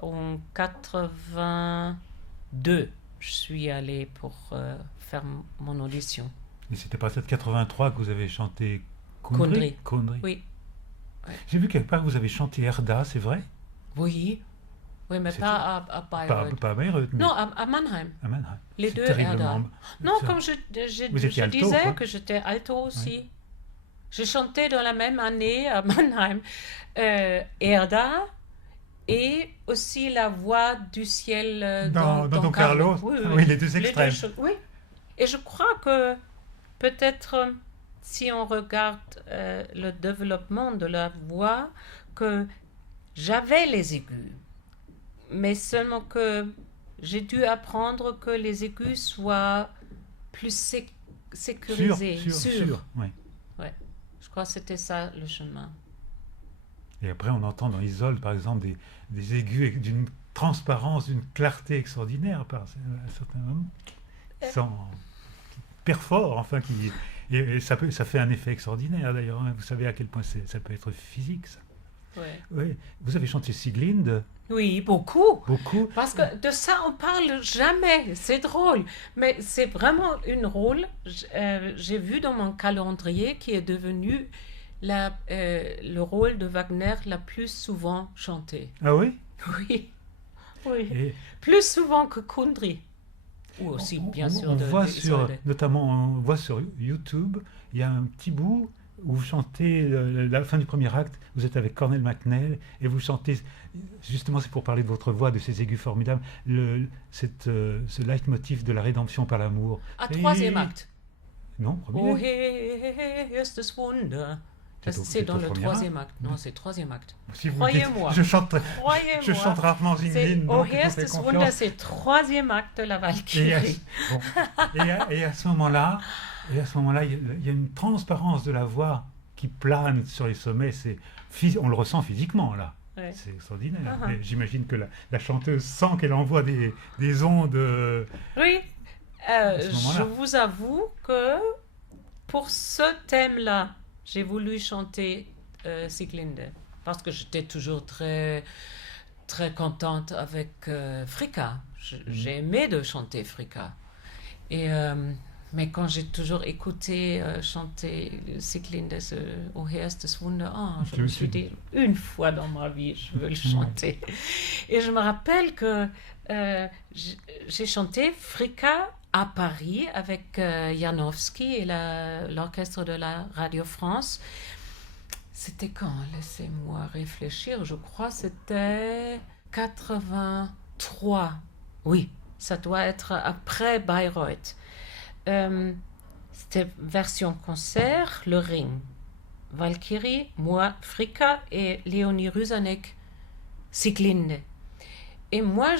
En 82, je suis allée pour faire mon audition. Et c'était pas cette 83 que vous avez chanté Kundry. Kundry. Oui. J'ai vu quelque part que vous avez chanté Herda, c'est vrai? Oui, oui, mais C'est pas à Pas, Bayreuth. pas à Bayreuth, mais Non, à Mannheim. à Mannheim. Les C'est deux terriblement... Erda. Non, ça- comme je Vous étiez alto, disais quoi. que j'étais alto aussi. J'ai chanté dans la même année à Mannheim Erda et aussi La Voix du ciel Dans Don Carlos. Oui, les deux Les extrêmes. oui. Et je crois que peut-être si on regarde le développement de la voix, que j'avais les aigus, mais seulement que j'ai dû apprendre que les aigus soient plus sécurisés, Sûr, oui. Ouais. Je crois que c'était ça le chemin. Et après, on entend dans Isolde, par exemple, des aigus d'une transparence, d'une clarté extraordinaire à certains moments, qui perforent, enfin, et ça fait un effet extraordinaire d'ailleurs. Hein. Vous savez à quel point ça peut être physique, ça. Ouais. Oui. Vous avez chanté Sieglinde, Oui, beaucoup. beaucoup. Parce que de ça, on parle jamais. C'est drôle. Mais c'est vraiment une rôle. J'ai vu dans mon calendrier qui est devenu le rôle de Wagner la plus souvent chanté. Ah oui. Oui. Oui. Et Plus souvent que Kundry. Ou aussi, bien sûr, on de voit Isolde. notamment, on voit sur YouTube, il y a un petit bout où vous chantez la fin du premier acte, vous êtes avec Cornel MacNeil et vous chantez, justement c'est pour parler de votre voix, de ces aigus formidables, ce leitmotiv de la rédemption par l'amour. À troisième Et- acte. Non, premier. Oh, hier ist das Wunder. C'est dans le premier troisième acte. acte. Non, c'est troisième acte. Si vous Croyez-moi. dites, je chante Croyez-moi. rarement C'est Sieglinde, Oh, donc je hier fais ist das confiance. Wunder, c'est le troisième acte de la Et à, Valkyrie. bon. Et à ce moment-là, il y a une transparence de la voix qui plane sur les sommets. On le ressent physiquement là. Ouais. C'est extraordinaire. Uh-huh. Mais j'imagine que la chanteuse sent qu'elle envoie des ondes. Oui, ce moment-là. je vous avoue que pour ce thème-là, j'ai voulu chanter Sieglinde parce que j'étais toujours très, très contente avec Fricka. J'ai aimé de chanter Fricka. Mais quand j'ai toujours écouté chanter Sieglinde, Au Herr ist das Wunder, je me suis dit, une fois dans ma vie, je veux le chanter. Et je me rappelle que j'ai chanté Fricka à Paris avec Janowski et l'orchestre de la Radio France. C'était quand? Laissez-moi réfléchir. Je crois que c'était 83. Oui, ça doit être après Bayreuth. C'était version concert, Le Ring. Valkyrie, moi, Fricka et Léonie Rusanek, Sieglinde. Et moi,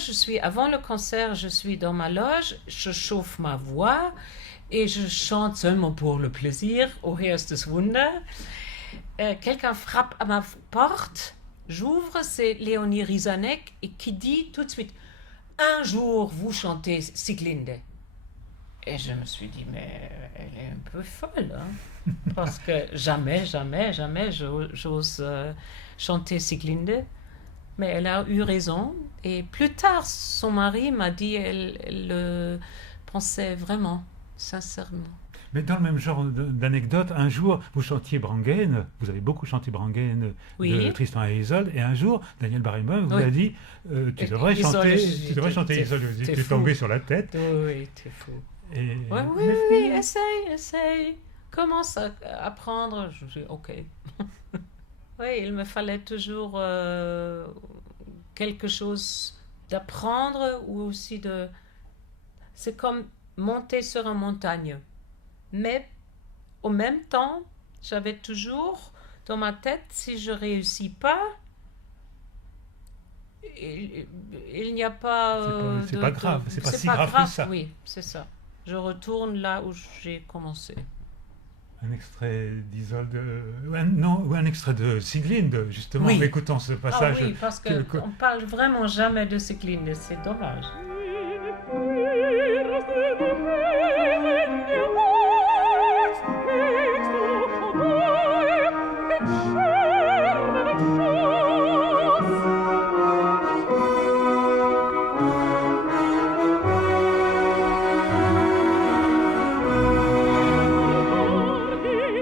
avant le concert, je suis dans ma loge, je chauffe ma voix et je chante seulement pour le plaisir, Au Herr ist das Wunder. Quelqu'un frappe à ma porte, j'ouvre, c'est Léonie Rusanek et qui dit tout de suite, un jour, vous chantez Sieglinde. Et je me suis dit, mais elle est un peu folle, hein? Parce que jamais j'ose chanter Sieglinde. Mais elle a eu raison. Et plus tard, son mari m'a dit elle le pensait vraiment, sincèrement. Mais dans le même genre d'anecdote, un jour, vous chantiez Branghen, vous avez beaucoup chanté Branghen de Oui. Tristan et Isolde, et un jour, Daniel Barenboim vous Oui. a dit tu devrais Isolde, chanter Isolde. Vous t'es êtes fou. tombé sur la tête. Oui, t'es fou. Et, Oui, essaye. Commence à apprendre. Je dis, ok. Oui, il me fallait toujours quelque chose d'apprendre ou aussi de... C'est comme monter sur une montagne. Mais en même temps, j'avais toujours dans ma tête, si je ne réussis pas, il n'y a pas... c'est pas grave, c'est pas si grave que ça. Oui, c'est ça. Je retourne là où j'ai commencé. Un extrait d'Isolde, ou un extrait de Sieglinde, justement, Oui. en écoutant ce passage. Ah oui, parce qu'on parle vraiment jamais de Sieglinde, c'est dommage.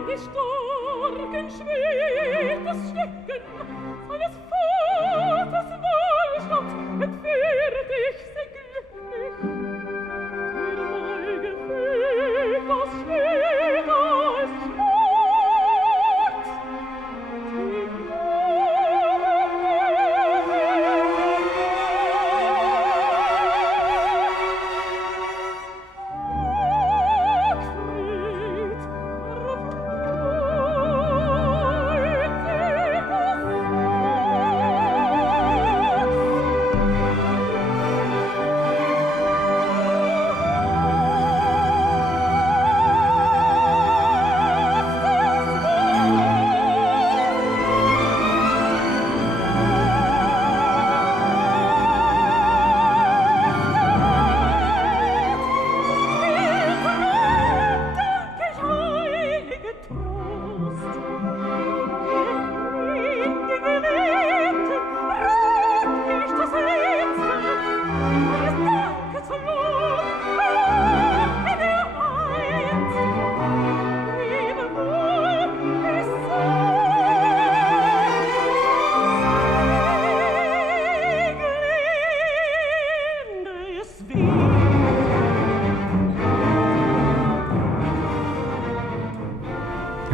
Die starken Schwert, das Schrecken seines Vaters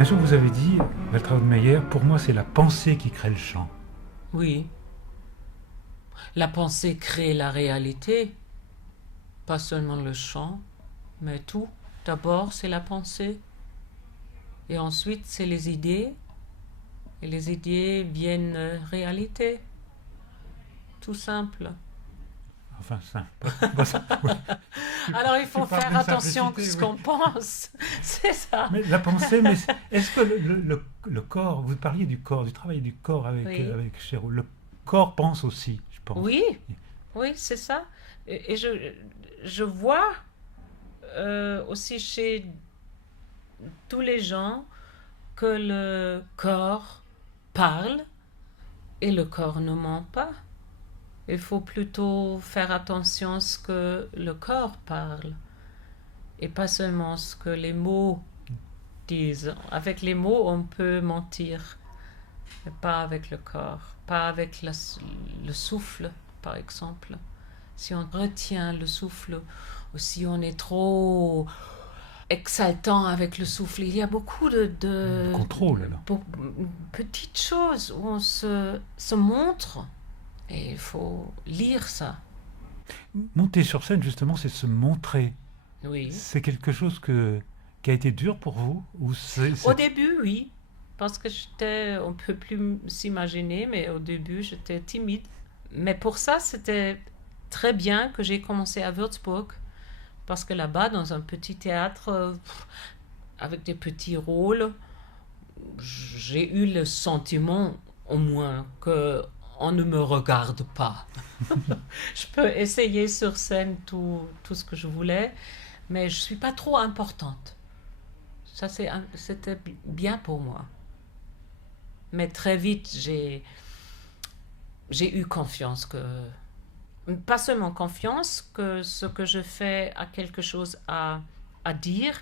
jour, vous avez dit, Waltraud Meyer, pour moi, c'est la pensée qui crée le chant. Oui. La pensée crée la réalité, pas seulement le chant, mais tout. D'abord, c'est la pensée. Et ensuite, c'est les idées. Et les idées viennent réalité. Tout simple. Enfin, ça. Bah, ça ouais. Alors, il faut tu parles faire d'une attention à simplicité, ce oui. qu'on pense. C'est ça. Mais la pensée, mais est-ce que le corps, vous parliez du corps, du travail du corps Oui. avec Chéreau, le corps pense aussi, je pense. Oui, oui, c'est ça. Et je vois aussi chez tous les gens que le corps parle et le corps ne ment pas. Il faut plutôt faire attention à ce que le corps parle et pas seulement ce que les mots disent. Avec les mots, on peut mentir, mais pas avec le corps, pas avec le souffle, par exemple. Si on retient le souffle ou si on est trop exaltant avec le souffle, il y a beaucoup de Contrôle, alors. petites choses où on se montre et il faut lire ça. Monter sur scène, justement, c'est se montrer. Oui. C'est quelque chose qui a été dur pour vous ou Au début, oui, parce que on peut plus s'imaginer, mais au début, j'étais timide. Mais pour ça, c'était très bien que j'ai commencé à Würzburg, parce que là-bas, dans un petit théâtre, avec des petits rôles, j'ai eu le sentiment, au moins, que on ne me regarde pas. Je peux essayer sur scène tout ce que je voulais, mais je ne suis pas trop importante. Ça, c'était bien pour moi. Mais très vite, j'ai eu confiance que... Pas seulement confiance que ce que je fais a quelque chose à dire,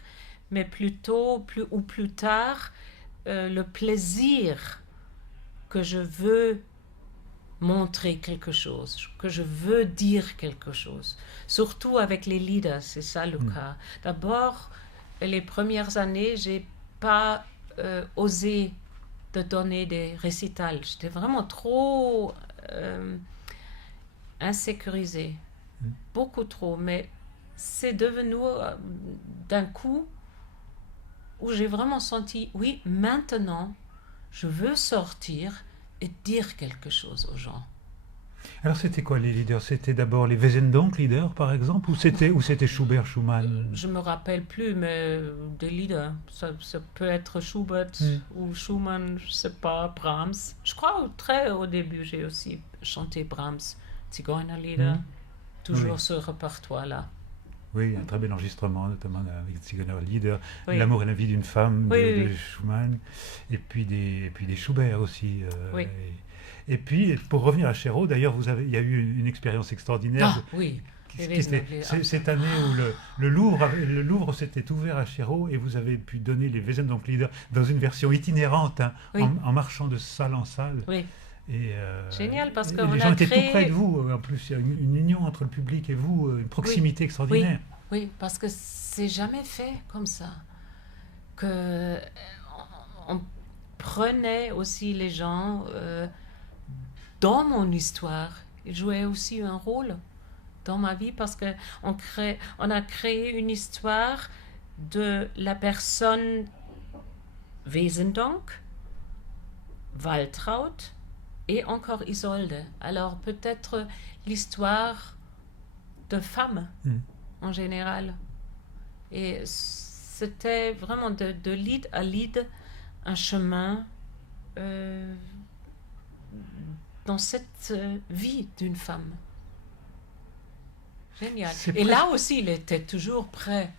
mais plutôt, plus tard, le plaisir que je veux montrer quelque chose, que je veux dire quelque chose. Surtout avec les leaders, c'est ça le cas. D'abord, les premières années, j'ai pas osé de donner des récitals. J'étais vraiment trop insécurisée. Beaucoup trop. Mais c'est devenu d'un coup où j'ai vraiment senti, oui, maintenant, je veux sortir et dire quelque chose aux gens. Alors c'était quoi les leaders? C'était d'abord les Wesendonck leaders par exemple ou c'était Schubert, Schumann? Je me rappelle plus, mais des leaders, ça peut être Schubert ou Schumann, je sais pas, Brahms. Je crois très au début j'ai aussi chanté Brahms, Zigeunerlieder, toujours Oui. ce répertoire-là. Oui, un très bel enregistrement, notamment avec Zigeunerlieder, Oui. L'amour et la vie d'une femme Oui, de oui. Schumann, et puis des Schubert aussi. Oui. Et puis, pour revenir à Chéreau, d'ailleurs, il y a eu une expérience extraordinaire. Ah oui. Cette année où le Louvre s'était ouvert à Chéreau et vous avez pu donner les Wesendonck Lieder dans une version itinérante, hein, Oui. en marchant de salle en salle. Oui. Et, Génial, parce et qu'on les a gens étaient créé- tout près de vous. En plus, il y a une union entre le public et vous, une proximité extraordinaire. Oui, parce que c'est jamais fait comme ça. Que on prenait aussi les gens dans mon histoire. Ils jouaient aussi un rôle dans ma vie parce que on a créé une histoire de la personne Wesendonck, Waltraud et encore Isolde. Alors peut-être l'histoire de femmes en général. Et c'était vraiment de lead à lead un chemin dans cette vie d'une femme. Génial. C'est Et presque- là aussi, il était toujours prêt.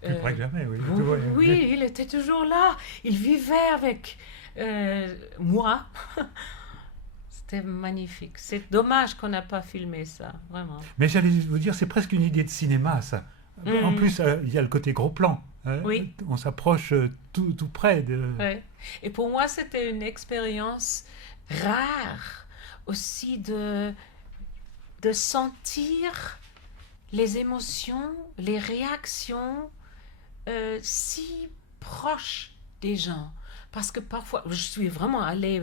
Plus près que jamais, oui. Oui, il était toujours là. Il vivait avec moi. C'était magnifique. C'est dommage qu'on n'a pas filmé ça, vraiment. Mais j'allais vous dire, c'est presque une idée de cinéma, ça. En plus, il y a le côté gros plan. Hein. Oui. On s'approche tout près de... Ouais. Et pour moi, c'était une expérience rare aussi de sentir les émotions, les réactions si proches des gens. Parce que parfois, je suis vraiment allée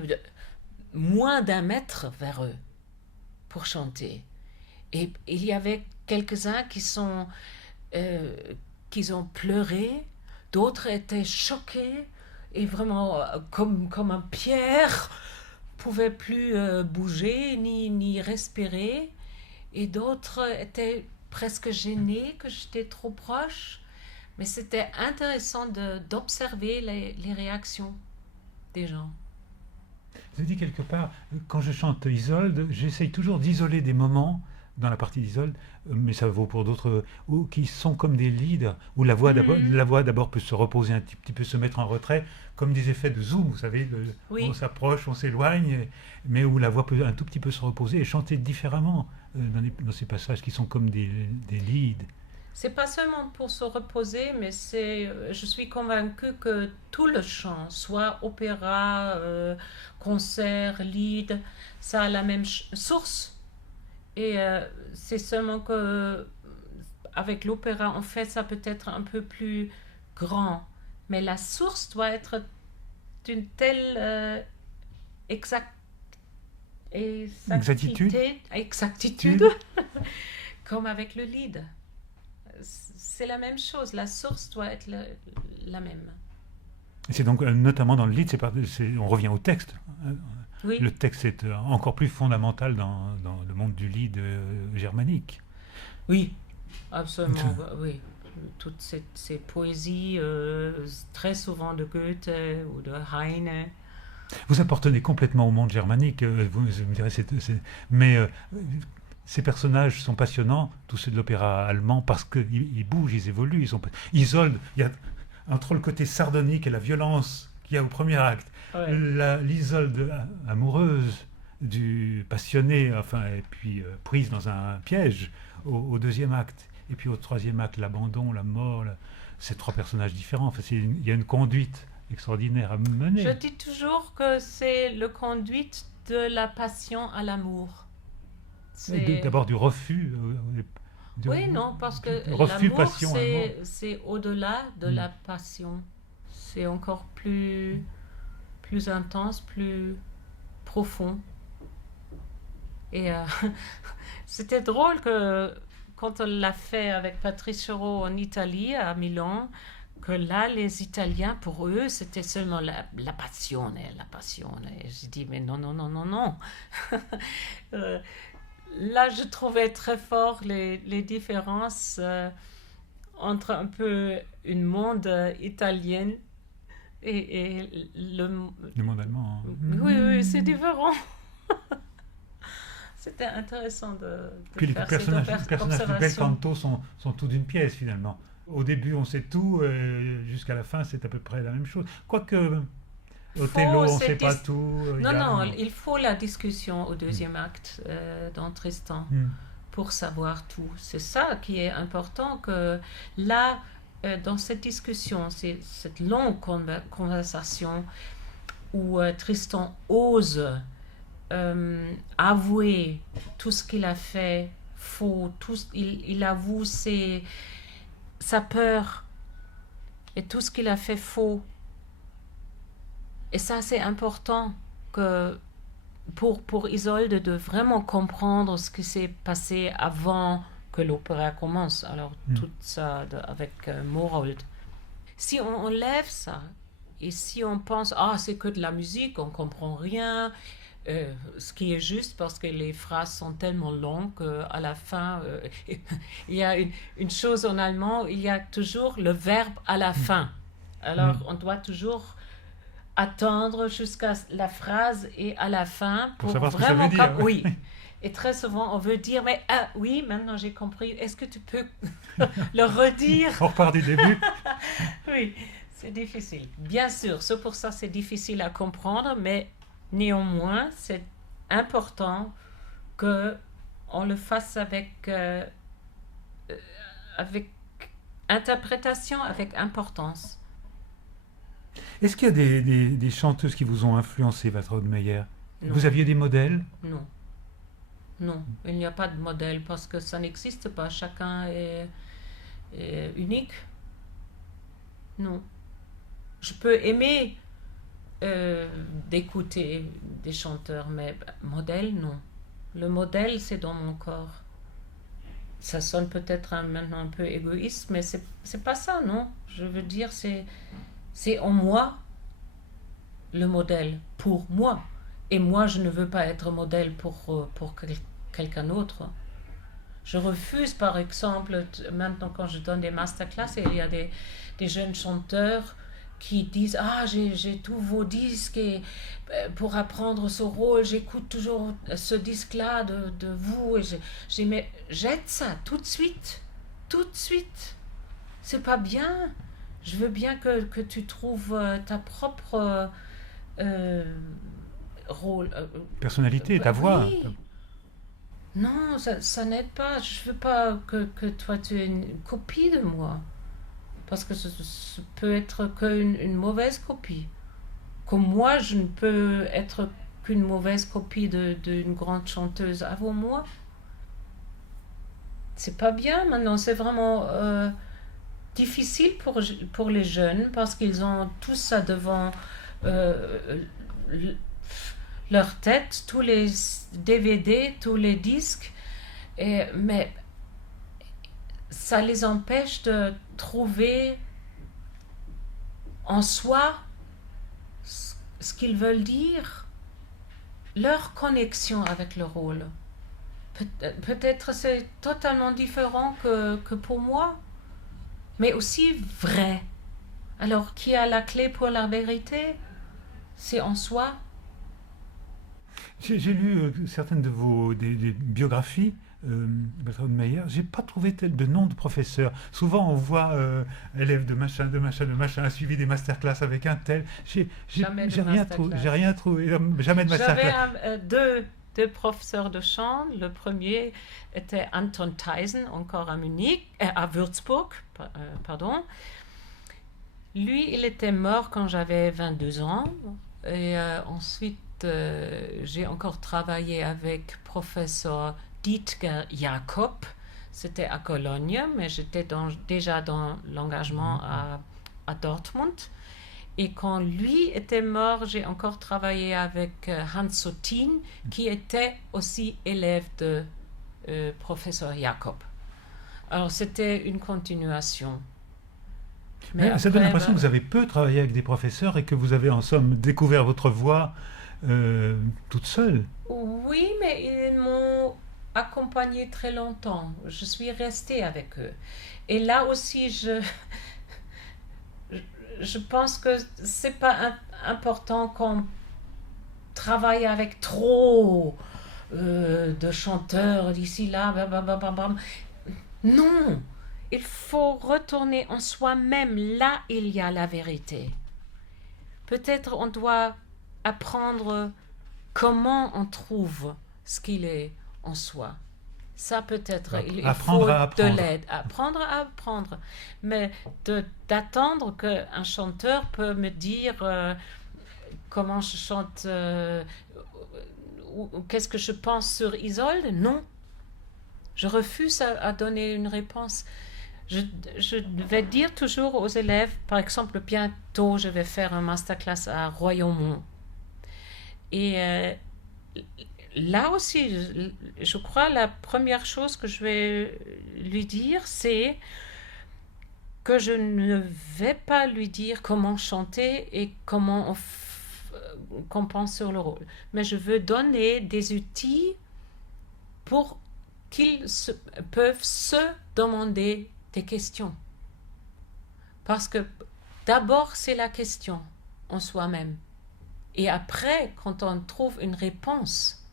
moins d'un mètre vers eux pour chanter. Et il y avait quelques-uns qui ont pleuré, d'autres étaient choqués et vraiment comme un pierre, pouvaient plus bouger ni respirer. Et d'autres étaient presque gênés que j'étais trop proche. Mais c'était intéressant d'observer les réactions des gens. Je dis quelque part, quand je chante Isolde, j'essaye toujours d'isoler des moments dans la partie d'Isolde, mais ça vaut pour d'autres, qui sont comme des leads, où la voix d'abord peut se reposer un petit peu, se mettre en retrait, comme des effets de zoom, vous savez, Oui. on s'approche, on s'éloigne, mais où la voix peut un tout petit peu se reposer et chanter différemment dans ces passages qui sont comme des leads. C'est pas seulement pour se reposer, mais je suis convaincue que tout le chant, soit opéra, concert, lied, ça a la même source. Et c'est seulement que avec l'opéra, on fait ça peut-être un peu plus grand, mais la source doit être d'une telle exactitude comme avec le lead. C'est la même chose, la source doit être la même. Et c'est donc notamment dans le lead, on revient au texte. Oui. Le texte est encore plus fondamental dans le monde du lead germanique. Oui, absolument, oui. Toutes ces poésies, très souvent de Goethe ou de Heine. Vous appartenez complètement au monde germanique, vous me direz, mais ces personnages sont passionnants, tous ceux de l'opéra allemand, parce qu'ils bougent, ils évoluent. Isolde, il y a entre le côté sardonique et la violence qu'il y a au premier acte, l'Isolde amoureuse du passionné, et puis prise dans un piège au deuxième acte, et puis au troisième acte, l'abandon, la mort, ces trois personnages différents. Il y a une conduite extraordinaire à mener. Je dis toujours que c'est le conduite de la passion à l'amour. D'abord du refus. Oui, non, parce que refus, l'amour, passion, c'est au-delà de la passion. C'est encore plus intense, plus profond. Et c'était drôle que quand on l'a fait avec Patrice Chéreau en Italie, à Milan, que là, les Italiens, pour eux, c'était seulement la passion. Et j'ai dit, mais non. Là, je trouvais très fort les différences entre un peu une monde italienne et le monde allemand. Oui, c'est différent. C'était intéressant de Puis faire les personnages observation. du bel canto sont tous d'une pièce, finalement. Au début, on sait tout, jusqu'à la fin, c'est à peu près la même chose. Quoique, Othello, on ne sait pas tout. Non, il faut la discussion au deuxième acte dans Tristan pour savoir tout. C'est ça qui est important, que là, dans cette discussion, cette longue conversation où Tristan ose avouer tout ce qu'il a fait faux, il avoue sa peur et tout ce qu'il a fait faux. Et ça, c'est important que pour Isolde de vraiment comprendre ce qui s'est passé avant que l'opéra commence. Alors, tout ça avec Morold. Si on enlève ça, et si on pense, c'est que de la musique, on comprend rien, ce qui est juste parce que les phrases sont tellement longues qu'à la fin, il y a une chose en allemand, il y a toujours le verbe à la fin. Alors, on doit toujours attendre jusqu'à la phrase et à la fin pour savoir ce que ça veut dire. Oui. Et très souvent, on veut dire, mais oui, maintenant j'ai compris. Est-ce que tu peux le redire? On repart du début. Oui, c'est difficile. Bien sûr, c'est pour ça c'est difficile à comprendre, mais néanmoins, c'est important qu'on le fasse avec interprétation, avec importance. Est-ce qu'il y a des chanteuses qui vous ont influencé, Waltraud-Meyer? Vous aviez des modèles? Non, il n'y a pas de modèle parce que ça n'existe pas. Chacun est unique. Non. Je peux aimer d'écouter des chanteurs, mais modèle, non. Le modèle, c'est dans mon corps. Ça sonne peut-être maintenant un peu égoïste, mais c'est pas ça, non. Je veux dire, c'est en moi le modèle, pour moi. Et moi, je ne veux pas être modèle pour quelqu'un d'autre. Je refuse, par exemple, maintenant quand je donne des masterclass, il y a des jeunes chanteurs qui disent ah j'ai tous vos disques et pour apprendre ce rôle j'écoute toujours ce disque là de vous et j'ai mais jette ça tout de suite, c'est pas bien. Je veux bien que tu trouves ta propre rôle, Personnalité, ta voix. oui. Non, ça n'aide pas. Je veux pas que toi tu es une copie de moi. Parce que ce peut être qu'une mauvaise copie. Comme moi, je ne peux être qu'une mauvaise copie d'une grande chanteuse avant moi. C'est pas bien maintenant, c'est vraiment difficile pour les jeunes parce qu'ils ont tout ça devant leur tête, tous les DVD, tous les disques, mais ça les empêche de trouver en soi ce qu'ils veulent dire, leur connexion avec le rôle. Peut-être c'est totalement différent que pour moi, mais aussi vrai. Alors, qui a la clé pour la vérité? C'est en soi. J'ai lu certaines de vos des biographies, Bertrand Meyer. J'ai pas trouvé de nom de professeur. Souvent, on voit élève de machin, a suivi des masterclass avec un tel. J'ai rien trouvé. Jamais de masterclass. J'avais deux professeurs de chant. Le premier était Anton Theisen, encore à Munich, à Würzburg, pardon. Lui, il était mort quand j'avais 22 ans. Et ensuite, j'ai encore travaillé avec professeur Dietger Jakob. C'était à Cologne, mais j'étais déjà dans l'engagement à Dortmund. Et quand lui était mort, j'ai encore travaillé avec Hans Sotin, qui était aussi élève de professeur Jakob. Alors, c'était une continuation. Mais ça donne l'impression que vous avez peu travaillé avec des professeurs et que vous avez en somme découvert votre voix toute seule. Oui, mais ils m'ont accompagnée très longtemps. Je suis restée avec eux. Et là aussi, je pense que c'est pas important qu'on travaille avec trop de chanteurs d'ici là. Blablabla. Non, il faut retourner en soi-même. Là, il y a la vérité. Peut-être on doit apprendre comment on trouve ce qu'il est en soi. Ça peut-être, il faut de l'aide. Apprendre à apprendre. Mais d'attendre qu'un chanteur peut me dire comment je chante, ou qu'est-ce que je pense sur Isolde, non. Je refuse à donner une réponse. Je vais dire toujours aux élèves, par exemple, bientôt, je vais faire un masterclass à Royaumont. Et là aussi, je crois la première chose que je vais lui dire, c'est que je ne vais pas lui dire comment chanter et comment qu'on pense sur le rôle. Mais je veux donner des outils pour qu'ils peuvent se demander des questions. Parce que d'abord, c'est la question en soi-même. Et après, quand on trouve une réponse,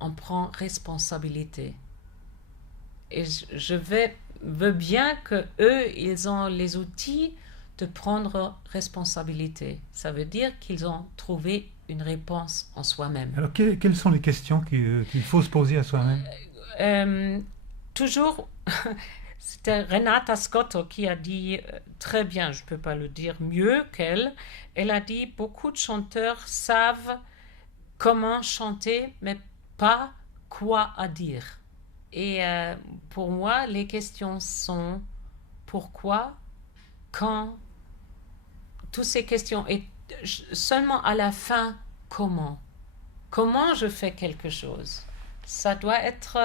on prend responsabilité. Et je veux bien qu'eux, ils ont les outils de prendre responsabilité. Ça veut dire qu'ils ont trouvé une réponse en soi-même. Alors, quelles sont les questions qu'il faut se poser à soi-même? Toujours, c'était Renata Scotto qui a dit très bien, je ne peux pas le dire mieux qu'elle. Elle a dit beaucoup de chanteurs savent comment chanter, mais pas quoi à dire. Et pour moi, les questions sont pourquoi, quand, toutes ces questions. Et seulement à la fin, comment? Comment je fais quelque chose? Ça doit être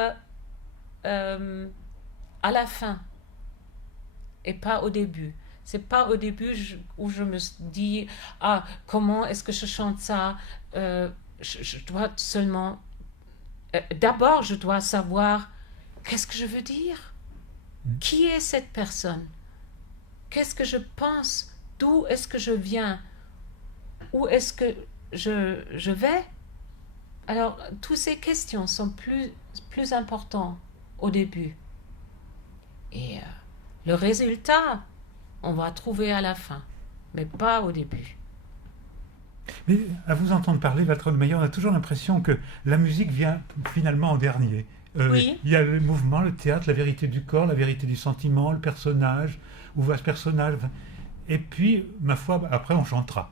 à la fin et pas au début. C'est pas au début où je me dis, ah, comment est-ce que je chante ça? Je dois seulement... d'abord, je dois savoir qu'est-ce que je veux dire. Qui est cette personne? Qu'est-ce que je pense? D'où est-ce que je viens? Où est-ce que je vais? Alors, toutes ces questions sont plus importantes au début. Et le résultat, on va trouver à la fin, mais pas au début. Mais à vous entendre parler, Waldron-Mayer, on a toujours l'impression que la musique vient finalement en dernier. Oui. Il y a le mouvement, le théâtre, la vérité du corps, la vérité du sentiment, le personnage, où va ce personnage. Et puis, ma foi, après, on chantera.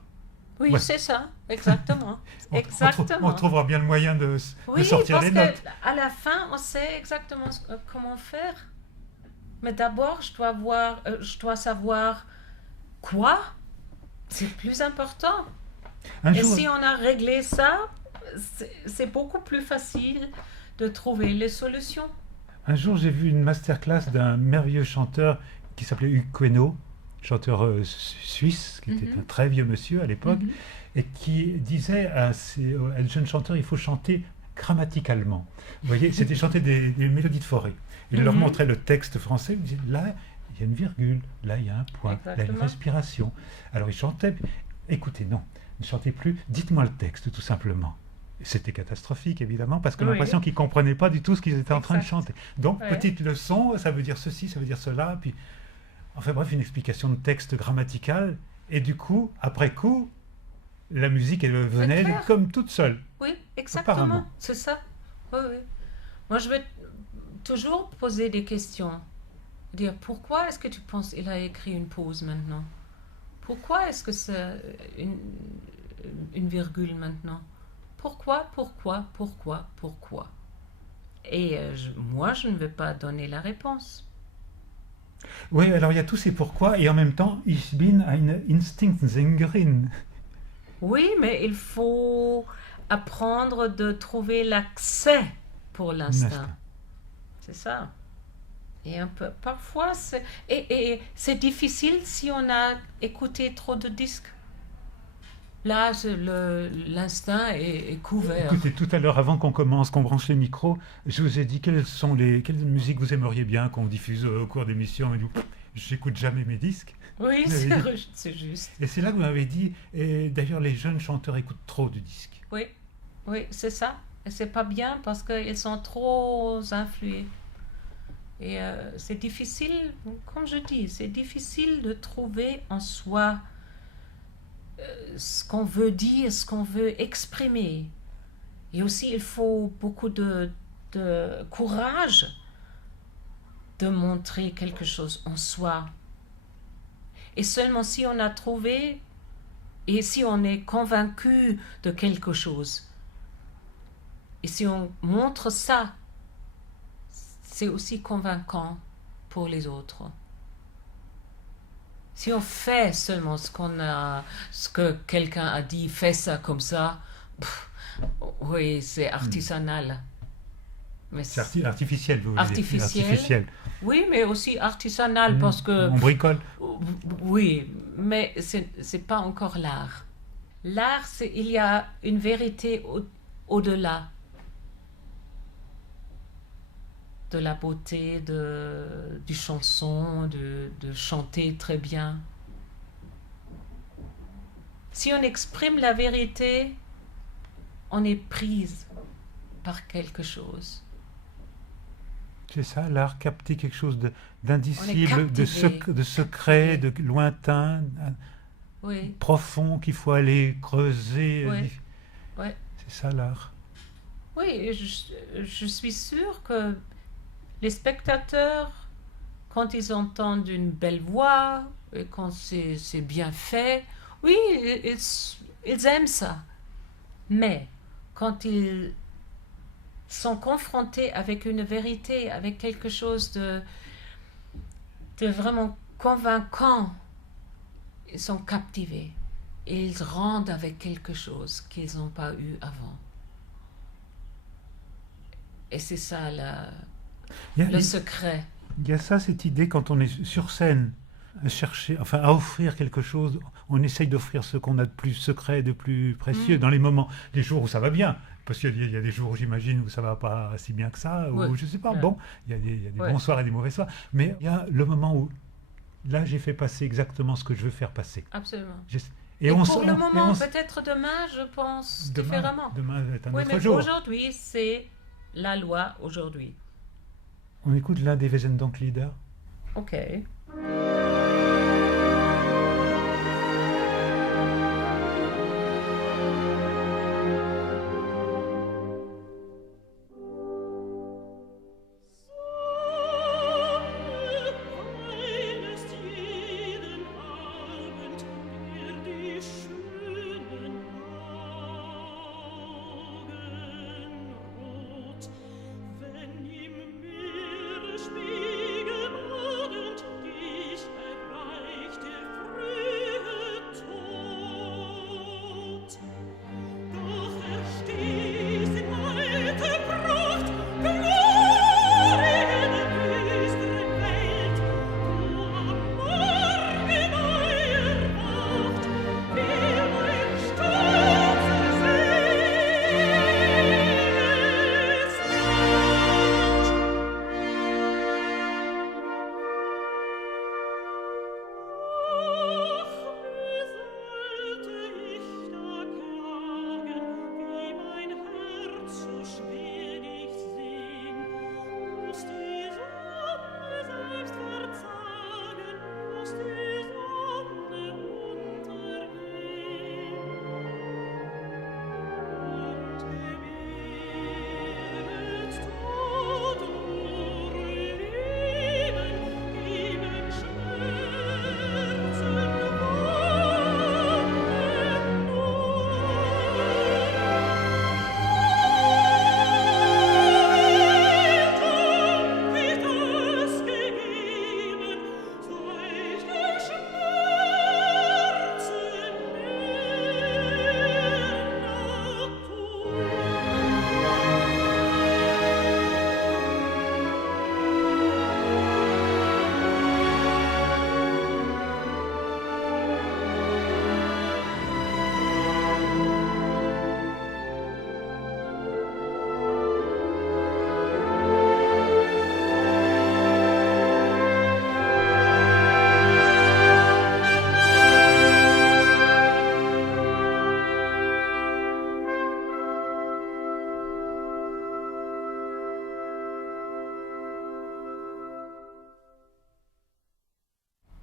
Oui, Ouais. c'est ça, exactement. Exactement. On trouvera bien le moyen de Oui, sortir parce les notes. qu'à la fin, on sait exactement comment faire. Mais d'abord, je dois savoir quoi. C'est plus important. Un Et jour, si on a réglé ça, c'est beaucoup plus facile de trouver les solutions. j'ai vu une masterclass d'un merveilleux chanteur qui s'appelait Hugues Queneau, chanteur suisse, qui était un très vieux monsieur à l'époque, et qui disait à des jeunes chanteurs, il faut chanter grammaticalement. Vous voyez, c'était chanter des mélodies de forêt. Il leur montrait le texte français, il disait, là, il y a une virgule, là, il y a un point, là, il y a une Exactement. respiration. Alors il chantait, écoutez, non, ne chantez plus, dites-moi le texte, tout simplement. C'était catastrophique, évidemment, parce qu'on a Oui. l'impression qu'ils ne comprenaient pas du tout ce qu'ils étaient en train de Exact. chanter. Donc, Ouais. petite leçon, ça veut dire ceci, ça veut dire cela, puis... Enfin bref, une explication de texte grammatical, et du coup, après coup, la musique, elle venait clair. comme toute seule. Oui, exactement. Apparemment. C'est ça. Oui, oui. Moi, je vais toujours poser des questions. Dire, pourquoi est-ce que tu penses qu'il a écrit une pause maintenant? Pourquoi est-ce que c'est une virgule maintenant? Pourquoi? Et moi, je ne vais pas donner la réponse. Oui, alors il y a tous ces pourquoi, et en même temps, ich bin eine Instinktsängerin. Oui, mais il faut apprendre de trouver l'accès pour l'instinct. L'instinct. C'est ça. Et un peu, parfois, et c'est difficile si on a écouté trop de disques. Là, l'instinct est couvert. Écoutez, tout à l'heure, avant qu'on commence, qu'on branche les micros, je vous ai dit quelles musiques vous aimeriez bien qu'on diffuse au cours d'émissions. Et du coup, j'écoute jamais mes disques. Oui, Vous avez c'est juste. Et c'est là que vous m'avez dit, et d'ailleurs, les jeunes chanteurs écoutent trop de disques. Oui, oui, c'est ça. Et c'est pas bien parce qu'ils sont trop influés. Et c'est difficile, comme je dis, c'est difficile de trouver en soi ce qu'on veut dire, ce qu'on veut exprimer. Et aussi, il faut beaucoup de courage de montrer quelque chose en soi. Et seulement si on a trouvé et si on est convaincu de quelque chose, et si on montre ça, c'est aussi convaincant pour les autres. Si on fait seulement ce que quelqu'un a dit, fais ça comme ça, oui, c'est artisanal. Mais C'est artificiel, vous voulez dire. Artificiel. Oui, mais aussi artisanal parce que... On bricole. Oui, mais c'est pas encore l'art. L'art, il y a une vérité au-delà de la beauté du chanson, de chanter très bien. Si on exprime la vérité, on est prise par quelque chose. C'est ça, l'art, capter quelque chose d'indicible, captivé. de secret, de lointain, Oui, profond, qu'il faut aller creuser. Oui. Oui. C'est ça, l'art. oui, et je suis sûre que les spectateurs, quand ils entendent une belle voix, et quand c'est bien fait, oui, ils aiment ça. Mais quand ils sont confrontés avec une vérité, avec quelque chose de vraiment convaincant, ils sont captivés. Et ils rendent avec quelque chose qu'ils n'ont pas eu avant. Et c'est ça Il y a, le secret. il y a ça, cette idée, quand on est sur scène, à chercher, enfin à offrir quelque chose, on essaye d'offrir ce qu'on a de plus secret, de plus précieux, dans les jours où ça va bien. Parce qu'il y a des jours, j'imagine, où ça va pas si bien que ça, ou je sais pas, bon, il y a des bons soirs et des mauvais soirs. Mais il y a le moment où, là, j'ai fait passer exactement ce que je veux faire passer. Absolument. Et pour le moment, peut-être demain, je pense différemment. Demain va être un oui, autre mais jour. Aujourd'hui, c'est la loi aujourd'hui. On écoute l'un des Wesendonck-Lieder. Ok.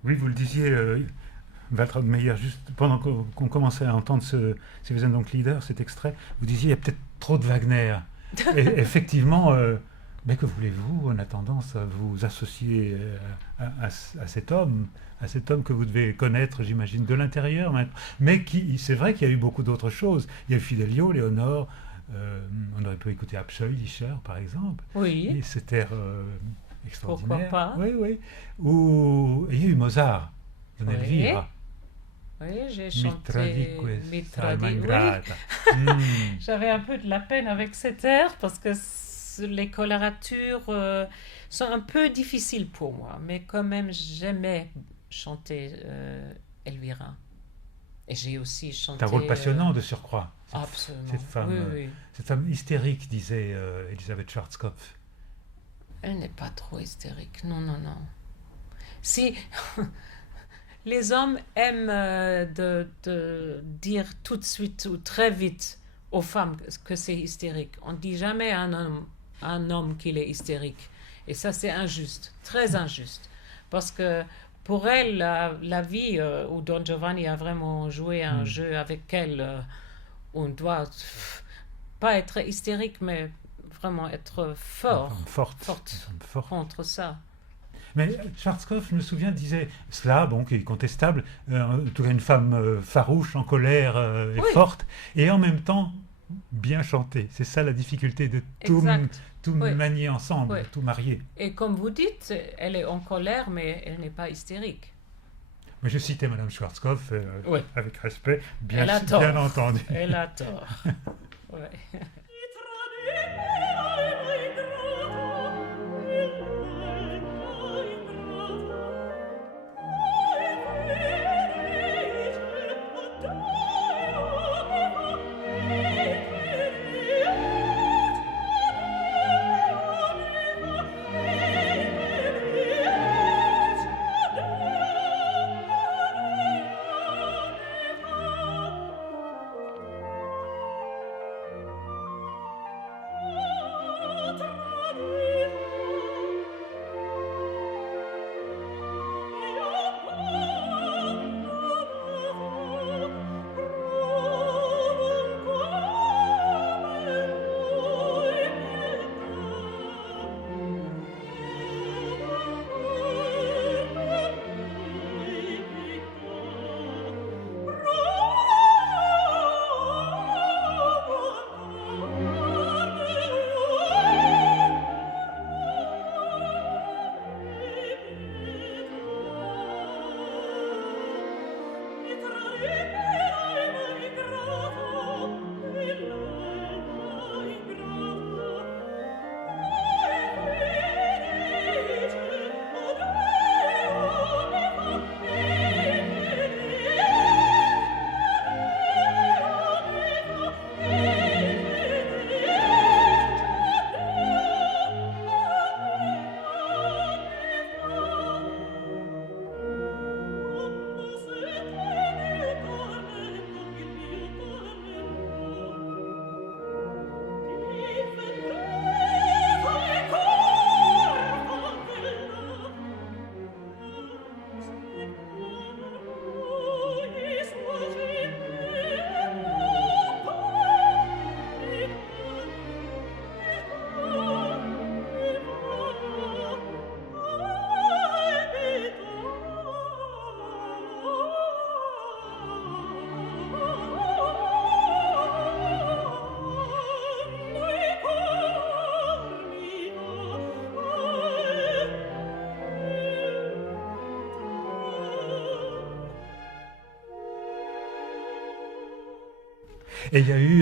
Oui, vous le disiez, Waltraud Meyer, juste pendant qu'on commençait à entendre ces Wesendonck-Lieder, cet extrait, vous disiez il y a peut-être trop de Wagner. Et effectivement, mais que voulez-vous, on a tendance à vous associer à cet homme que vous devez connaître, j'imagine, de l'intérieur maintenant. Mais c'est vrai qu'il y a eu beaucoup d'autres choses. Il y a eu Fidelio, Léonore, on aurait pu écouter Abscheu, Lischer, par exemple. Oui. Et cet air extraordinaire. Pourquoi pas? Oui, oui. Ou il y a eu Mozart, Don Elvira. Oui, j'ai Mi chanté tradique Mitradi. salma Oui. ingrata. J'avais un peu de la peine avec cet air parce que les coloratures sont un peu difficiles pour moi, mais quand même j'aimais chanter Elvira. Et j'ai aussi chanté. C'est un rôle passionnant de surcroît. Absolument. Cette femme hystérique, disait Elisabeth Schwarzkopf. Elle n'est pas trop hystérique. Non, non, non. Si les hommes aiment de dire tout de suite ou très vite aux femmes que c'est hystérique, on ne dit jamais à un homme qu'il est hystérique. Et ça, c'est injuste, très injuste. Parce que pour elle, la vie où Don Giovanni a vraiment joué un jeu avec elle, on doit pas être hystérique, mais vraiment être forte contre ça. Mais Schwarzkopf, je me souviens, disait cela, bon, qui est contestable, en tout cas une femme farouche, en colère et forte, et en même temps bien chantée. C'est ça la difficulté de tout manier ensemble, tout marier. Et comme vous dites, elle est en colère, mais elle n'est pas hystérique. Mais je citais Madame Schwarzkopf Oui. avec respect, Elle a tort. bien entendu. Elle a tort. Ouais. Et il y a eu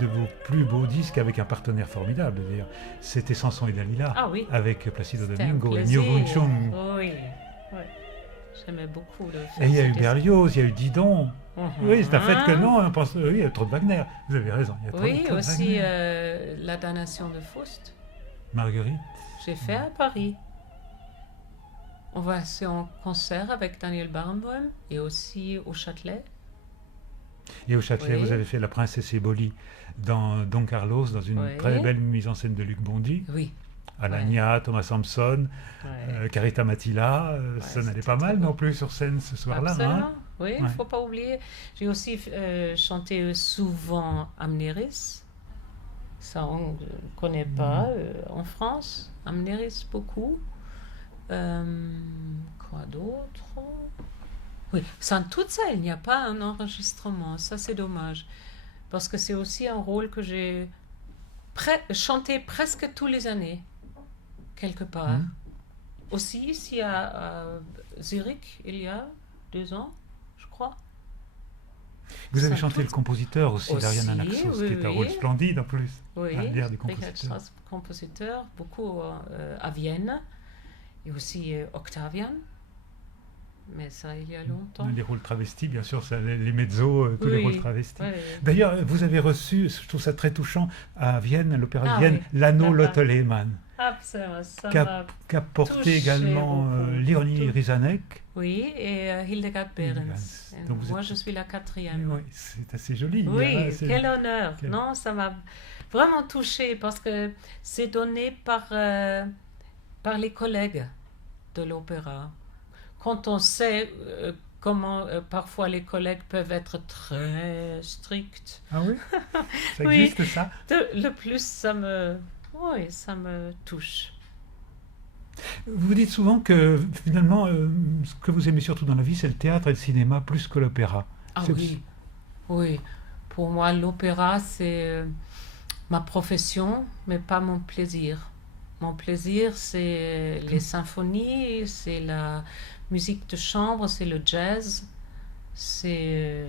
de vos plus beaux disques avec un partenaire formidable, d'ailleurs. C'était Samson et Dalila, Ah oui. avec Placido C'était un Domingo et plaisir. Nio Wunschung. Oui, ouais. J'aimais beaucoup le Et il y a eu ce Berlioz, il y a eu Didon. Mhm. Oui, c'est un fait que non, on pense, oui, il y a trop de Wagner. Vous avez raison, il y a trop, Oui, trop de aussi Wagner. la damnation de Faust. Marguerite. J'ai fait à Paris. On va aussi en concert avec Daniel Barenboim et aussi au Châtelet. Et au Châtelet, Oui. vous avez fait La Princesse Éboli dans Don Carlos, dans une Oui. très belle mise en scène de Luc Bondy. Oui. Alagna, Thomas Sampson, Ouais. Carita Matila, ça n'allait c'était pas mal très non beau. plus sur scène ce soir-là. Absolument. Hein. Oui, il Ouais. ne faut pas oublier. J'ai aussi chanté souvent Amnéris. Ça, on ne connaît pas en France. Amnéris, beaucoup. Quoi d'autre? Oui, sans tout ça, il n'y a pas un enregistrement. Ça, c'est dommage. Parce que c'est aussi un rôle que j'ai chanté presque tous les années, quelque part. Mhm. Aussi, ici à Zurich, il y a 2 ans, je crois. Vous avez Ça, chanté tout- le compositeur aussi, d'Ariane Aussi, Anaxos, oui, qui est un oui. rôle splendide en plus. Oui, Un l'air du Richard compositeur. Strauss, compositeur, beaucoup à Vienne. Et aussi Octavian. Mais ça, il y a longtemps. Les rôles travestis, bien sûr, ça, les mezzos, tous les Oui, rôles travestis. oui. D'ailleurs, vous avez reçu, je trouve ça très touchant, à Vienne, à l'Opéra de Ah Vienne, oui, l'anneau là-bas. Lotte Lehmann, Absolument, ça qu'a m'a... qu'a porté touché également beaucoup. Léonie Tout- Rizanek. Oui, et Hildegard Behrens. Behrens. Et Donc vous moi, êtes- je suis la 4e. Oui, c'est assez joli. Oui, hein, c'est- quel honneur. quel- Non, ça m'a vraiment touchée parce que c'est donné par les collègues de l'opéra. Quand on sait comment parfois les collègues peuvent être très stricts, Ah oui. Ça Oui. existe, ça. le plus ça me touche. Vous dites souvent que finalement, ce que vous aimez surtout dans la vie, c'est le théâtre et le cinéma plus que l'opéra. Ah C'est- oui, oui. Pour moi, l'opéra, c'est ma profession, mais pas mon plaisir. Mon plaisir, c'est les symphonies, c'est la musique de chambre, c'est le jazz, c'est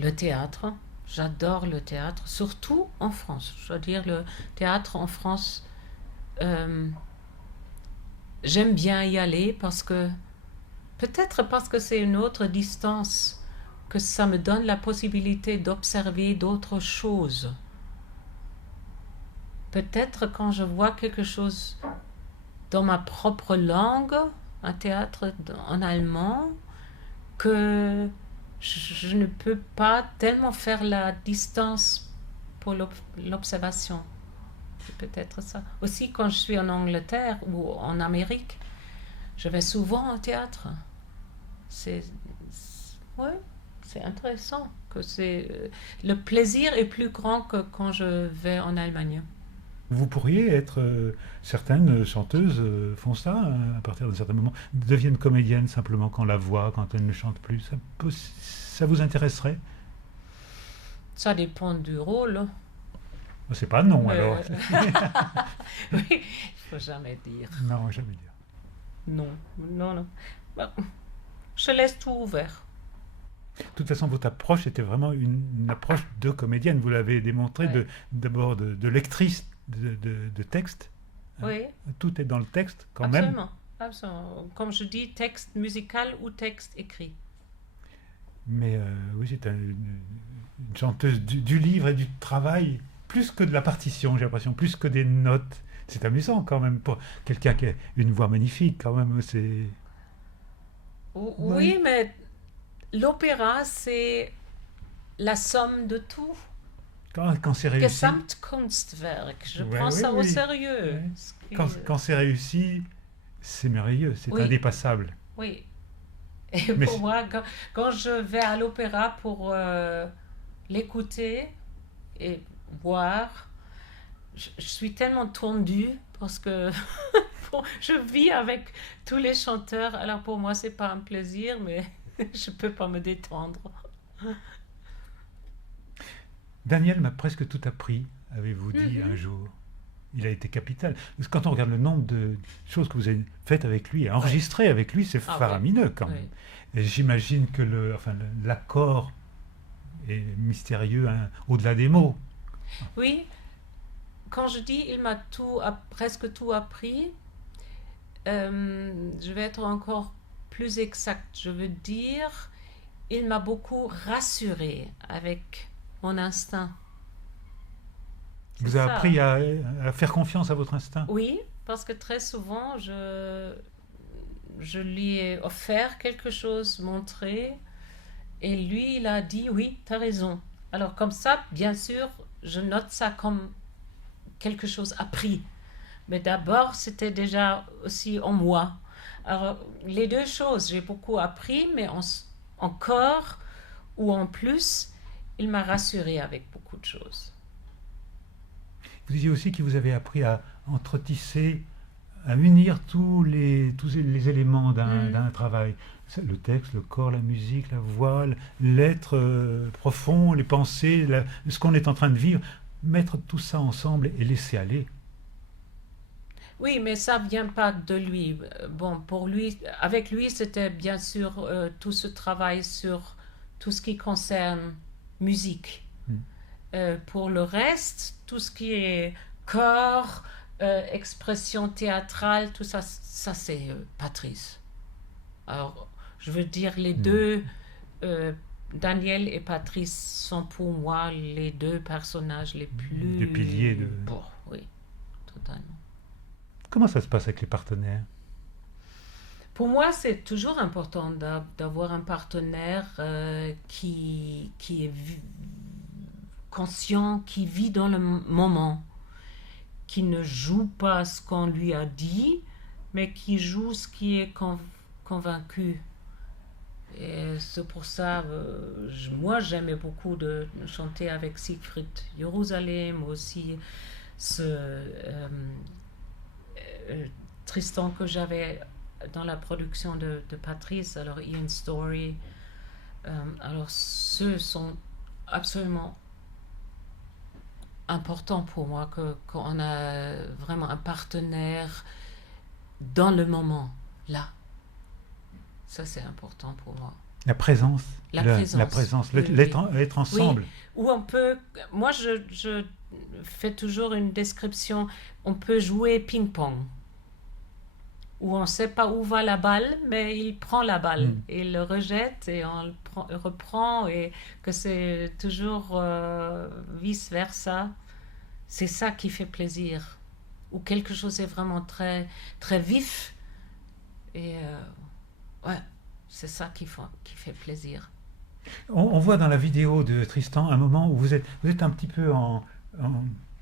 le théâtre. J'adore le théâtre, surtout en France. Je dois dire, le théâtre en France, euh, j'aime bien y aller parce que, peut-être parce que c'est une autre distance, que ça me donne la possibilité d'observer d'autres choses. Peut-être quand je vois quelque chose dans ma propre langue, un théâtre en allemand, que je ne peux pas tellement faire la distance pour l'observation. C'est peut-être ça. Aussi, quand je suis en Angleterre ou en Amérique, je vais souvent au théâtre. Ouais, c'est intéressant. Le plaisir est plus grand que quand je vais en Allemagne. Vous pourriez être, certaines chanteuses font ça à partir d'un certain moment, deviennent comédiennes simplement quand la voix, quand elles ne chantent plus. Ça vous intéresserait? Ça dépend du rôle. C'est pas non Mais- alors. Oui, il faut jamais dire Non, jamais dire. non. Non, non. Bah, je laisse tout ouvert. De toute façon, votre approche était vraiment une approche de comédienne. Vous l'avez démontré Ouais. d'abord de lectrice de texte. Hein. Oui, Tout est dans le texte quand même. absolument. Absolument. Comme je dis, texte musical ou texte écrit. Mais oui, c'est une chanteuse du livre et du travail, plus que de la partition, j'ai l'impression, plus que des notes. C'est amusant quand même pour quelqu'un qui a une voix magnifique quand même. C'est Oui, mais l'opéra, c'est la somme de tout. quand c'est réussi. Gesamtkunstwerk. Je Ouais, prends oui, ça au oui. sérieux. Ouais. Ce qui- Quand c'est réussi, c'est merveilleux, c'est Oui. indépassable. Oui. Et Mais pour c'est- moi, quand je vais à l'opéra pour l'écouter et voir, je suis tellement tendue parce que bon, je vis avec tous les chanteurs. Alors pour moi, c'est pas un plaisir, mais je peux pas me détendre. Daniel m'a presque tout appris, avez-vous dit un jour. Il a été capital. Parce que quand on regarde le nombre de choses que vous avez faites avec lui et enregistrées avec lui, c'est Ah faramineux quand Oui. même. Et j'imagine que l'accord est mystérieux hein, au-delà des mots. Oui, quand je dis il m'a presque tout appris, je vais être encore plus exact. Je veux dire, il m'a beaucoup rassuré avec mon instinct. C'est Vous avez ça. appris à faire confiance à votre instinct. Oui, parce que très souvent, je lui ai offert quelque chose, montré, et lui, il a dit oui, tu as raison. Alors comme ça, bien sûr, je note ça comme quelque chose appris. Mais d'abord, c'était déjà aussi en moi. Alors, les deux choses, j'ai beaucoup appris, mais encore ou en plus, il m'a rassuré avec beaucoup de choses. Vous disiez aussi que vous avez appris à entretisser, à unir tous les éléments d'un travail. Le texte, le corps, la musique, la voix, l'être profond, les pensées, ce qu'on est en train de vivre. Mettre tout ça ensemble et laisser aller. Oui, mais ça vient pas de lui. Bon, pour lui, avec lui, c'était bien sûr tout ce travail sur tout ce qui concerne musique. Pour le reste, tout ce qui est corps, expression théâtrale, tout ça, ça c'est Patrice. Alors, je veux dire, les deux, Daniel et Patrice, sont pour moi les deux personnages les plus... Des piliers de... Bon, oui, totalement. Comment ça se passe avec les partenaires? Pour moi, c'est toujours important d'avoir un partenaire qui est conscient, qui vit dans le moment, qui ne joue pas ce qu'on lui a dit, mais qui joue ce qui est convaincu. Et c'est pour ça, moi j'aimais beaucoup de chanter avec Siegfried Jérusalem, aussi Tristan que j'avais dans la production de Patrice, alors Ian Story. Alors ceux sont absolument important pour moi qu'on a vraiment un partenaire dans le moment, là. Ça, c'est important pour moi. La présence. La La présence. présence, Oui, être ensemble. Où on peut... Moi, je fais toujours une description. On peut jouer ping-pong. Où on ne sait pas où va la balle, mais il prend la balle. Mm. Et il le rejette et on le reprend. Et que c'est toujours vice-versa. C'est ça qui fait plaisir. Où quelque chose est vraiment très, très vif. Et ouais, c'est ça qui fait plaisir. On voit dans la vidéo de Tristan un moment où vous êtes un petit peu en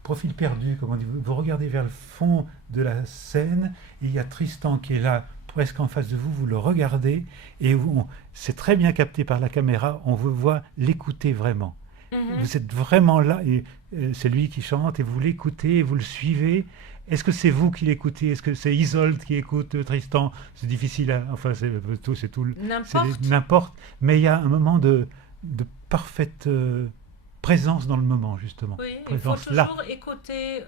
profil perdu, comme on dit. Vous regardez vers le fond de la scène, et il y a Tristan qui est là, presque en face de vous, vous le regardez, et c'est très bien capté par la caméra, on vous voit l'écouter vraiment. Mhm. Vous êtes vraiment là, et c'est lui qui chante, et vous l'écoutez, et vous le suivez. Est-ce que c'est vous qui l'écoutez? Est-ce que c'est Isolde qui écoute Tristan? C'est difficile, enfin c'est tout, N'importe. n'importe. Mais il y a un moment de parfaite présence dans le moment, justement. Oui, il faut Présence là. toujours écouter.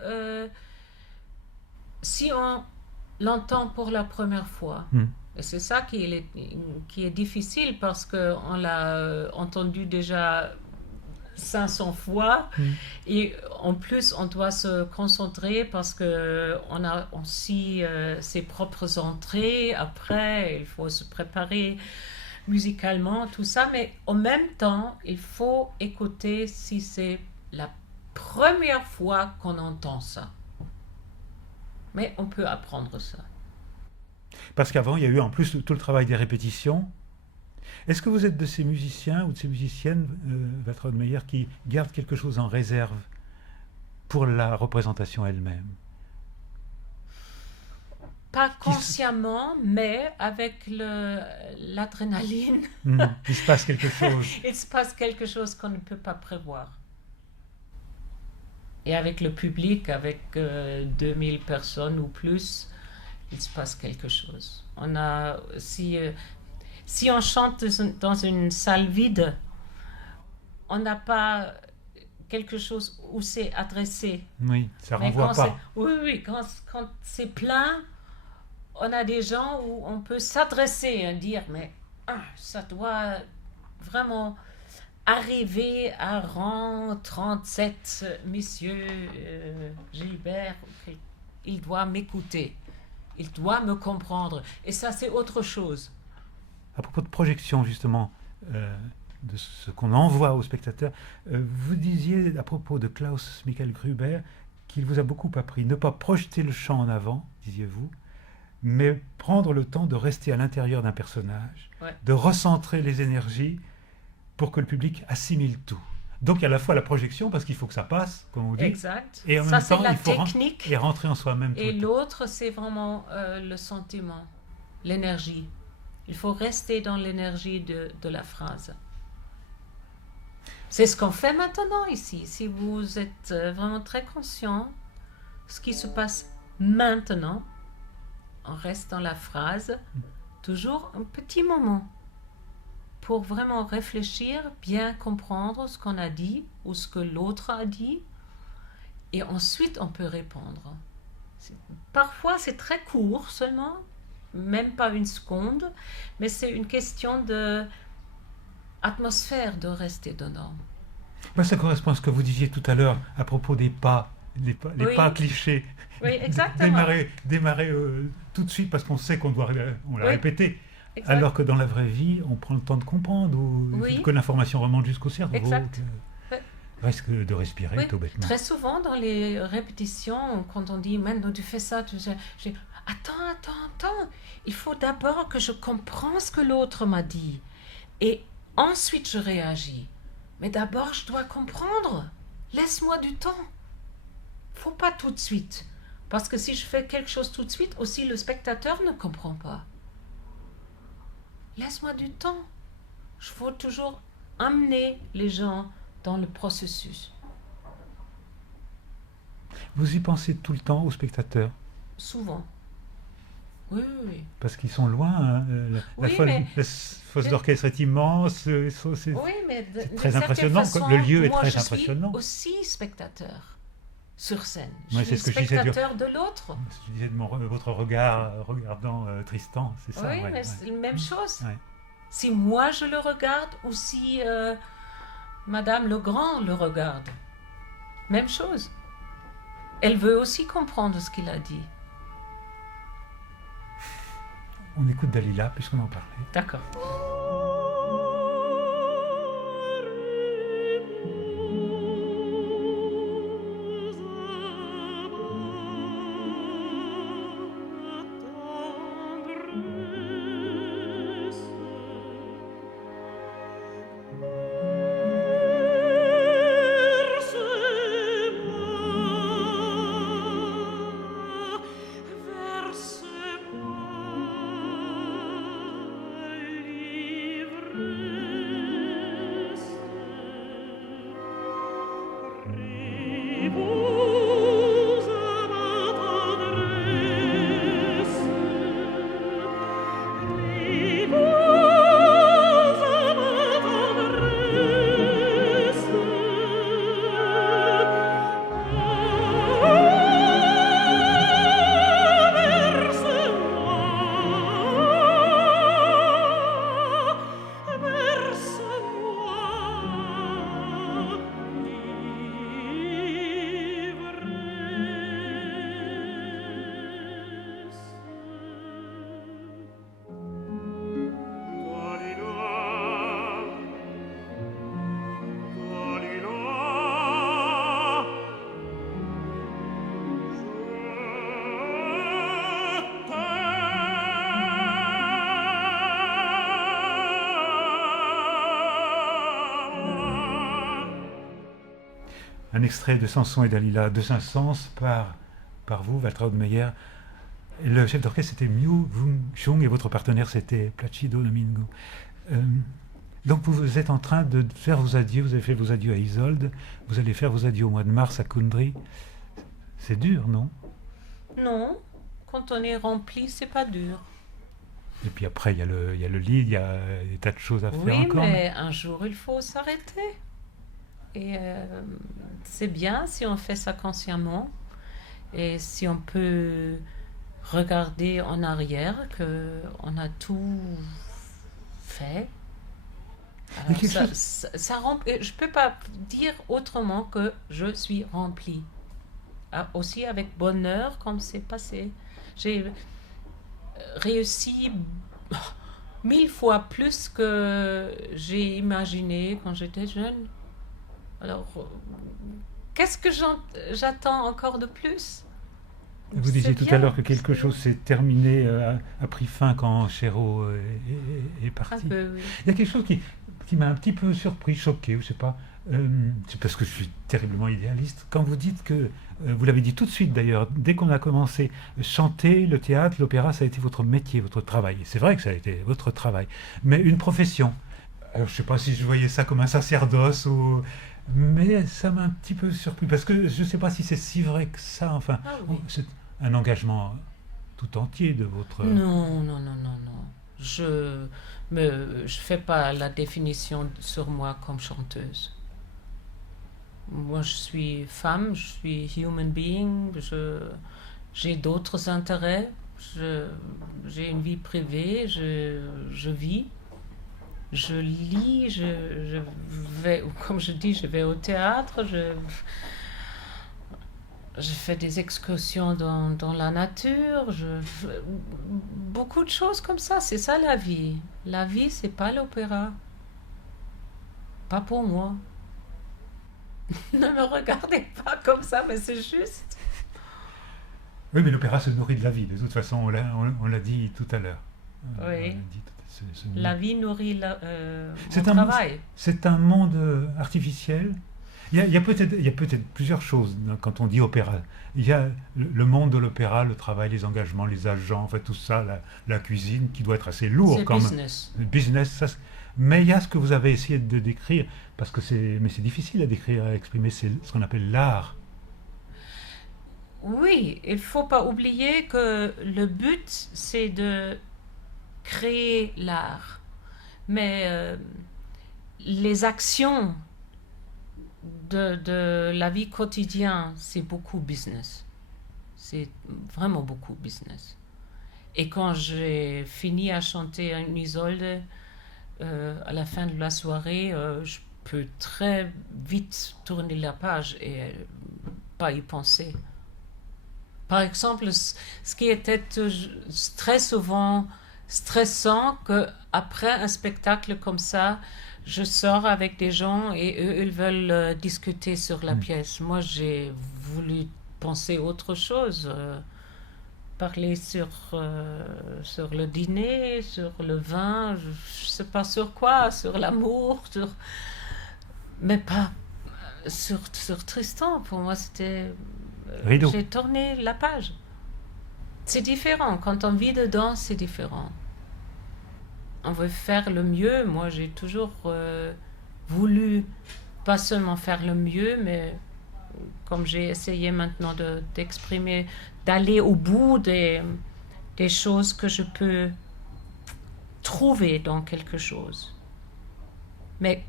Si on l'entend pour la première fois, Mm. et c'est ça qui est difficile parce qu'on l'a entendu déjà 500 fois. Mm. Et en plus, on doit se concentrer parce qu'on a aussi ses propres entrées. Après, il faut se préparer musicalement, tout ça. Mais en même temps, il faut écouter si c'est la première fois qu'on entend ça. Mais on peut apprendre ça. Parce qu'avant, il y a eu en plus tout le travail des répétitions. Est-ce que vous êtes de ces musiciens ou de ces musiciennes, Waltraud Meyer, qui gardent quelque chose en réserve pour la représentation elle-même? Pas consciemment, mais avec l'adrénaline, Il se passe quelque chose. il se passe quelque chose qu'on ne peut pas prévoir. Et avec le public, avec 2000 personnes ou plus, il se passe quelque chose. Si on chante dans une salle vide, on n'a pas quelque chose où c'est adressé. Oui, ça Mais renvoie pas. oui, quand c'est plein, on a des gens où on peut s'adresser et dire, mais ça doit vraiment arriver à rang 37, monsieur Gilbert, il doit m'écouter, il doit me comprendre. Et ça, c'est autre chose. À propos de projection, justement, de ce qu'on envoie aux spectateurs, vous disiez à propos de Klaus Michael Gruber qu'il vous a beaucoup appris. Ne pas projeter le chant en avant, disiez-vous, mais prendre le temps de rester à l'intérieur d'un personnage, Ouais. de recentrer les énergies pour que le public assimile tout. Donc il y a à la fois la projection, parce qu'il faut que ça passe, comme on dit, Exact. et en Ça, même c'est temps, la il faut technique. et rentrer en soi-même tout Et le temps. l'autre, c'est vraiment le sentiment, l'énergie. Il faut rester dans l'énergie de la phrase. C'est ce qu'on fait maintenant ici. Si vous êtes vraiment très conscient, ce qui se passe maintenant, on reste dans la phrase, toujours un petit moment pour vraiment réfléchir, bien comprendre ce qu'on a dit ou ce que l'autre a dit, et ensuite on peut répondre. Parfois c'est très court seulement, même pas une seconde, mais c'est une question de atmosphère de rester dedans. Ben, ça correspond à ce que vous disiez tout à l'heure à propos des pas, les Oui. pas clichés. Oui, exactement. Démarrer tout de suite parce qu'on sait qu'on l'a Oui. répété. Exact. Alors que dans la vraie vie, on prend le temps de comprendre, ou Oui. que l'information remonte jusqu'au cerveau. Exact. que- Oui. Reste que de respirer, Oui, tout bêtement. très souvent dans les répétitions, quand on dit maintenant tu fais ça, je dis attends, il faut d'abord que je comprenne ce que l'autre m'a dit et ensuite je réagis. Mais d'abord je dois comprendre. Laisse-moi du temps. Faut pas tout de suite, parce que si je fais quelque chose tout de suite, aussi le spectateur ne comprend pas. Laisse-moi du temps. Il faut toujours amener les gens dans le processus. Vous y pensez tout le temps aux spectateurs, Souvent. Oui, oui, oui. parce qu'ils sont loin. Hein, Oui, mais- la fosse d'orchestre est immense. C'est Oui, mais c'est d'une très certaine impressionnant, façon, le lieu est moi, très je impressionnant. suis aussi spectateur. sur scène. Ouais, Je c'est suis ce que je disais spectateur de l'autre. Je disais de votre regard regardant Tristan, c'est ça? Oui, Ouais, mais ouais. c'est la même chose. Ouais. Si moi je le regarde ou si Madame Legrand le regarde. Même chose. Elle veut aussi comprendre ce qu'il a dit. On écoute Dalila, puisqu'on en parlait. D'accord. Un extrait de Samson et Dalila de Saint-Saëns par vous, Waltraud Meyer. Le chef d'orchestre c'était Miu Wung Chung et votre partenaire c'était Placido Domingo. Donc vous êtes en train de faire vos adieux, vous avez fait vos adieux à Isolde, vous allez faire vos adieux au mois de mars à Kundry. C'est dur, non? Non, quand on est rempli, c'est pas dur. Et puis après, il y a le lit, il y a des tas de choses à faire Oui, encore. mais un jour, il faut s'arrêter. Et c'est bien si on fait ça consciemment et si on peut regarder en arrière qu'on a tout fait. Alors, quelque chose- ça je ne peux pas dire autrement que je suis remplie. Ah, aussi avec bonheur, comme c'est passé. J'ai réussi 1000 fois plus que j'ai imaginé quand j'étais jeune. Alors, qu'est-ce que j'attends encore de plus? Vous disiez C'est tout bien. à l'heure que quelque chose s'est terminé, a pris fin quand Chéreau est Un parti. peu, oui. Il y a quelque chose qui m'a un petit peu surpris, choqué, je sais pas. C'est parce que je suis terriblement idéaliste. Quand vous dites que, vous l'avez dit tout de suite d'ailleurs, dès qu'on a commencé, chanter, le théâtre, l'opéra, ça a été votre métier, votre travail. Et c'est vrai que ça a été votre travail, mais une profession. Alors, je ne sais pas si je voyais ça comme un sacerdoce mais ça m'a un petit peu surpris parce que je ne sais pas si c'est si vrai que ça. Enfin, Ah oui. c'est un engagement tout entier de votre. Non, non, non, non, non. Je fais pas la définition sur moi comme chanteuse. Moi, je suis femme, je suis human being, j'ai d'autres intérêts, j'ai une vie privée, je vis, je lis, je vais, comme je dis, je vais au théâtre, je fais des excursions dans la nature, beaucoup de choses comme ça, c'est ça la vie. La vie, c'est pas l'opéra. Pas pour moi. Ne me regardez pas comme ça, mais c'est juste. Oui, mais l'opéra se nourrit de la vie. De toute façon, on l'a dit tout à l'heure. Oui. On l'a dit, La vie nourrit C'est mon un travail. C'est un monde artificiel. Il y a peut-être plusieurs choses quand on dit opéra. Il y a le monde de l'opéra, le travail, les engagements, les agents, en fait tout ça, la cuisine qui doit être assez lourd C'est quand même. business. Le business, mais il y a ce que vous avez essayé de décrire, parce que c'est difficile à décrire, à exprimer, c'est ce qu'on appelle l'art. Oui, il faut pas oublier que le but, c'est de créer l'art. Mais les actions de la vie quotidienne, c'est beaucoup business. C'est vraiment beaucoup business. Et quand j'ai fini à chanter une Isolde, à la fin de la soirée, je peux très vite tourner la page et pas y penser. Par exemple, ce qui était très souvent stressant, qu'après un spectacle comme ça, je sors avec des gens et eux, ils veulent discuter sur la pièce. Moi, j'ai voulu penser autre chose, parler sur le dîner, sur le vin, je ne sais pas sur quoi, sur l'amour, mais pas sur Tristan. Pour moi, c'était... Rideau. j'ai tourné la page. C'est différent. Quand on vit dedans, c'est différent. On veut faire le mieux. Moi, j'ai toujours voulu pas seulement faire le mieux, mais comme j'ai essayé maintenant d'exprimer, d'aller au bout des choses que je peux trouver dans quelque chose. Mais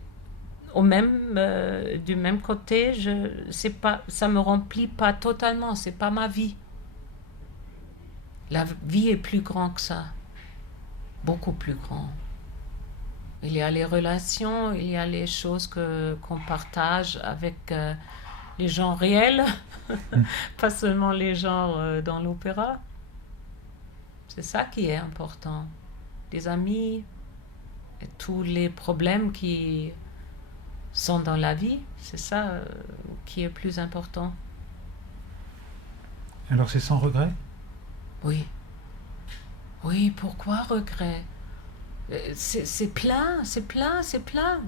du même côté, ça me remplit pas totalement, c'est pas ma vie. La vie est plus grande que ça, beaucoup plus grande. Il y a les relations, il y a les choses qu'on partage avec les gens réels, pas seulement les gens dans l'opéra. C'est ça qui est important. Des amis, et tous les problèmes qui sont dans la vie, c'est ça qui est plus important. Alors c'est sans regret? Oui. Oui, pourquoi regret? C'est plein, c'est plein, c'est plein.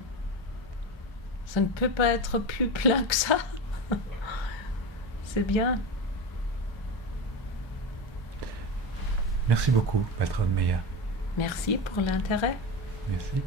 Ça ne peut pas être plus plein que ça. C'est bien. Merci beaucoup, patronne Meia. Merci pour l'intérêt. Merci.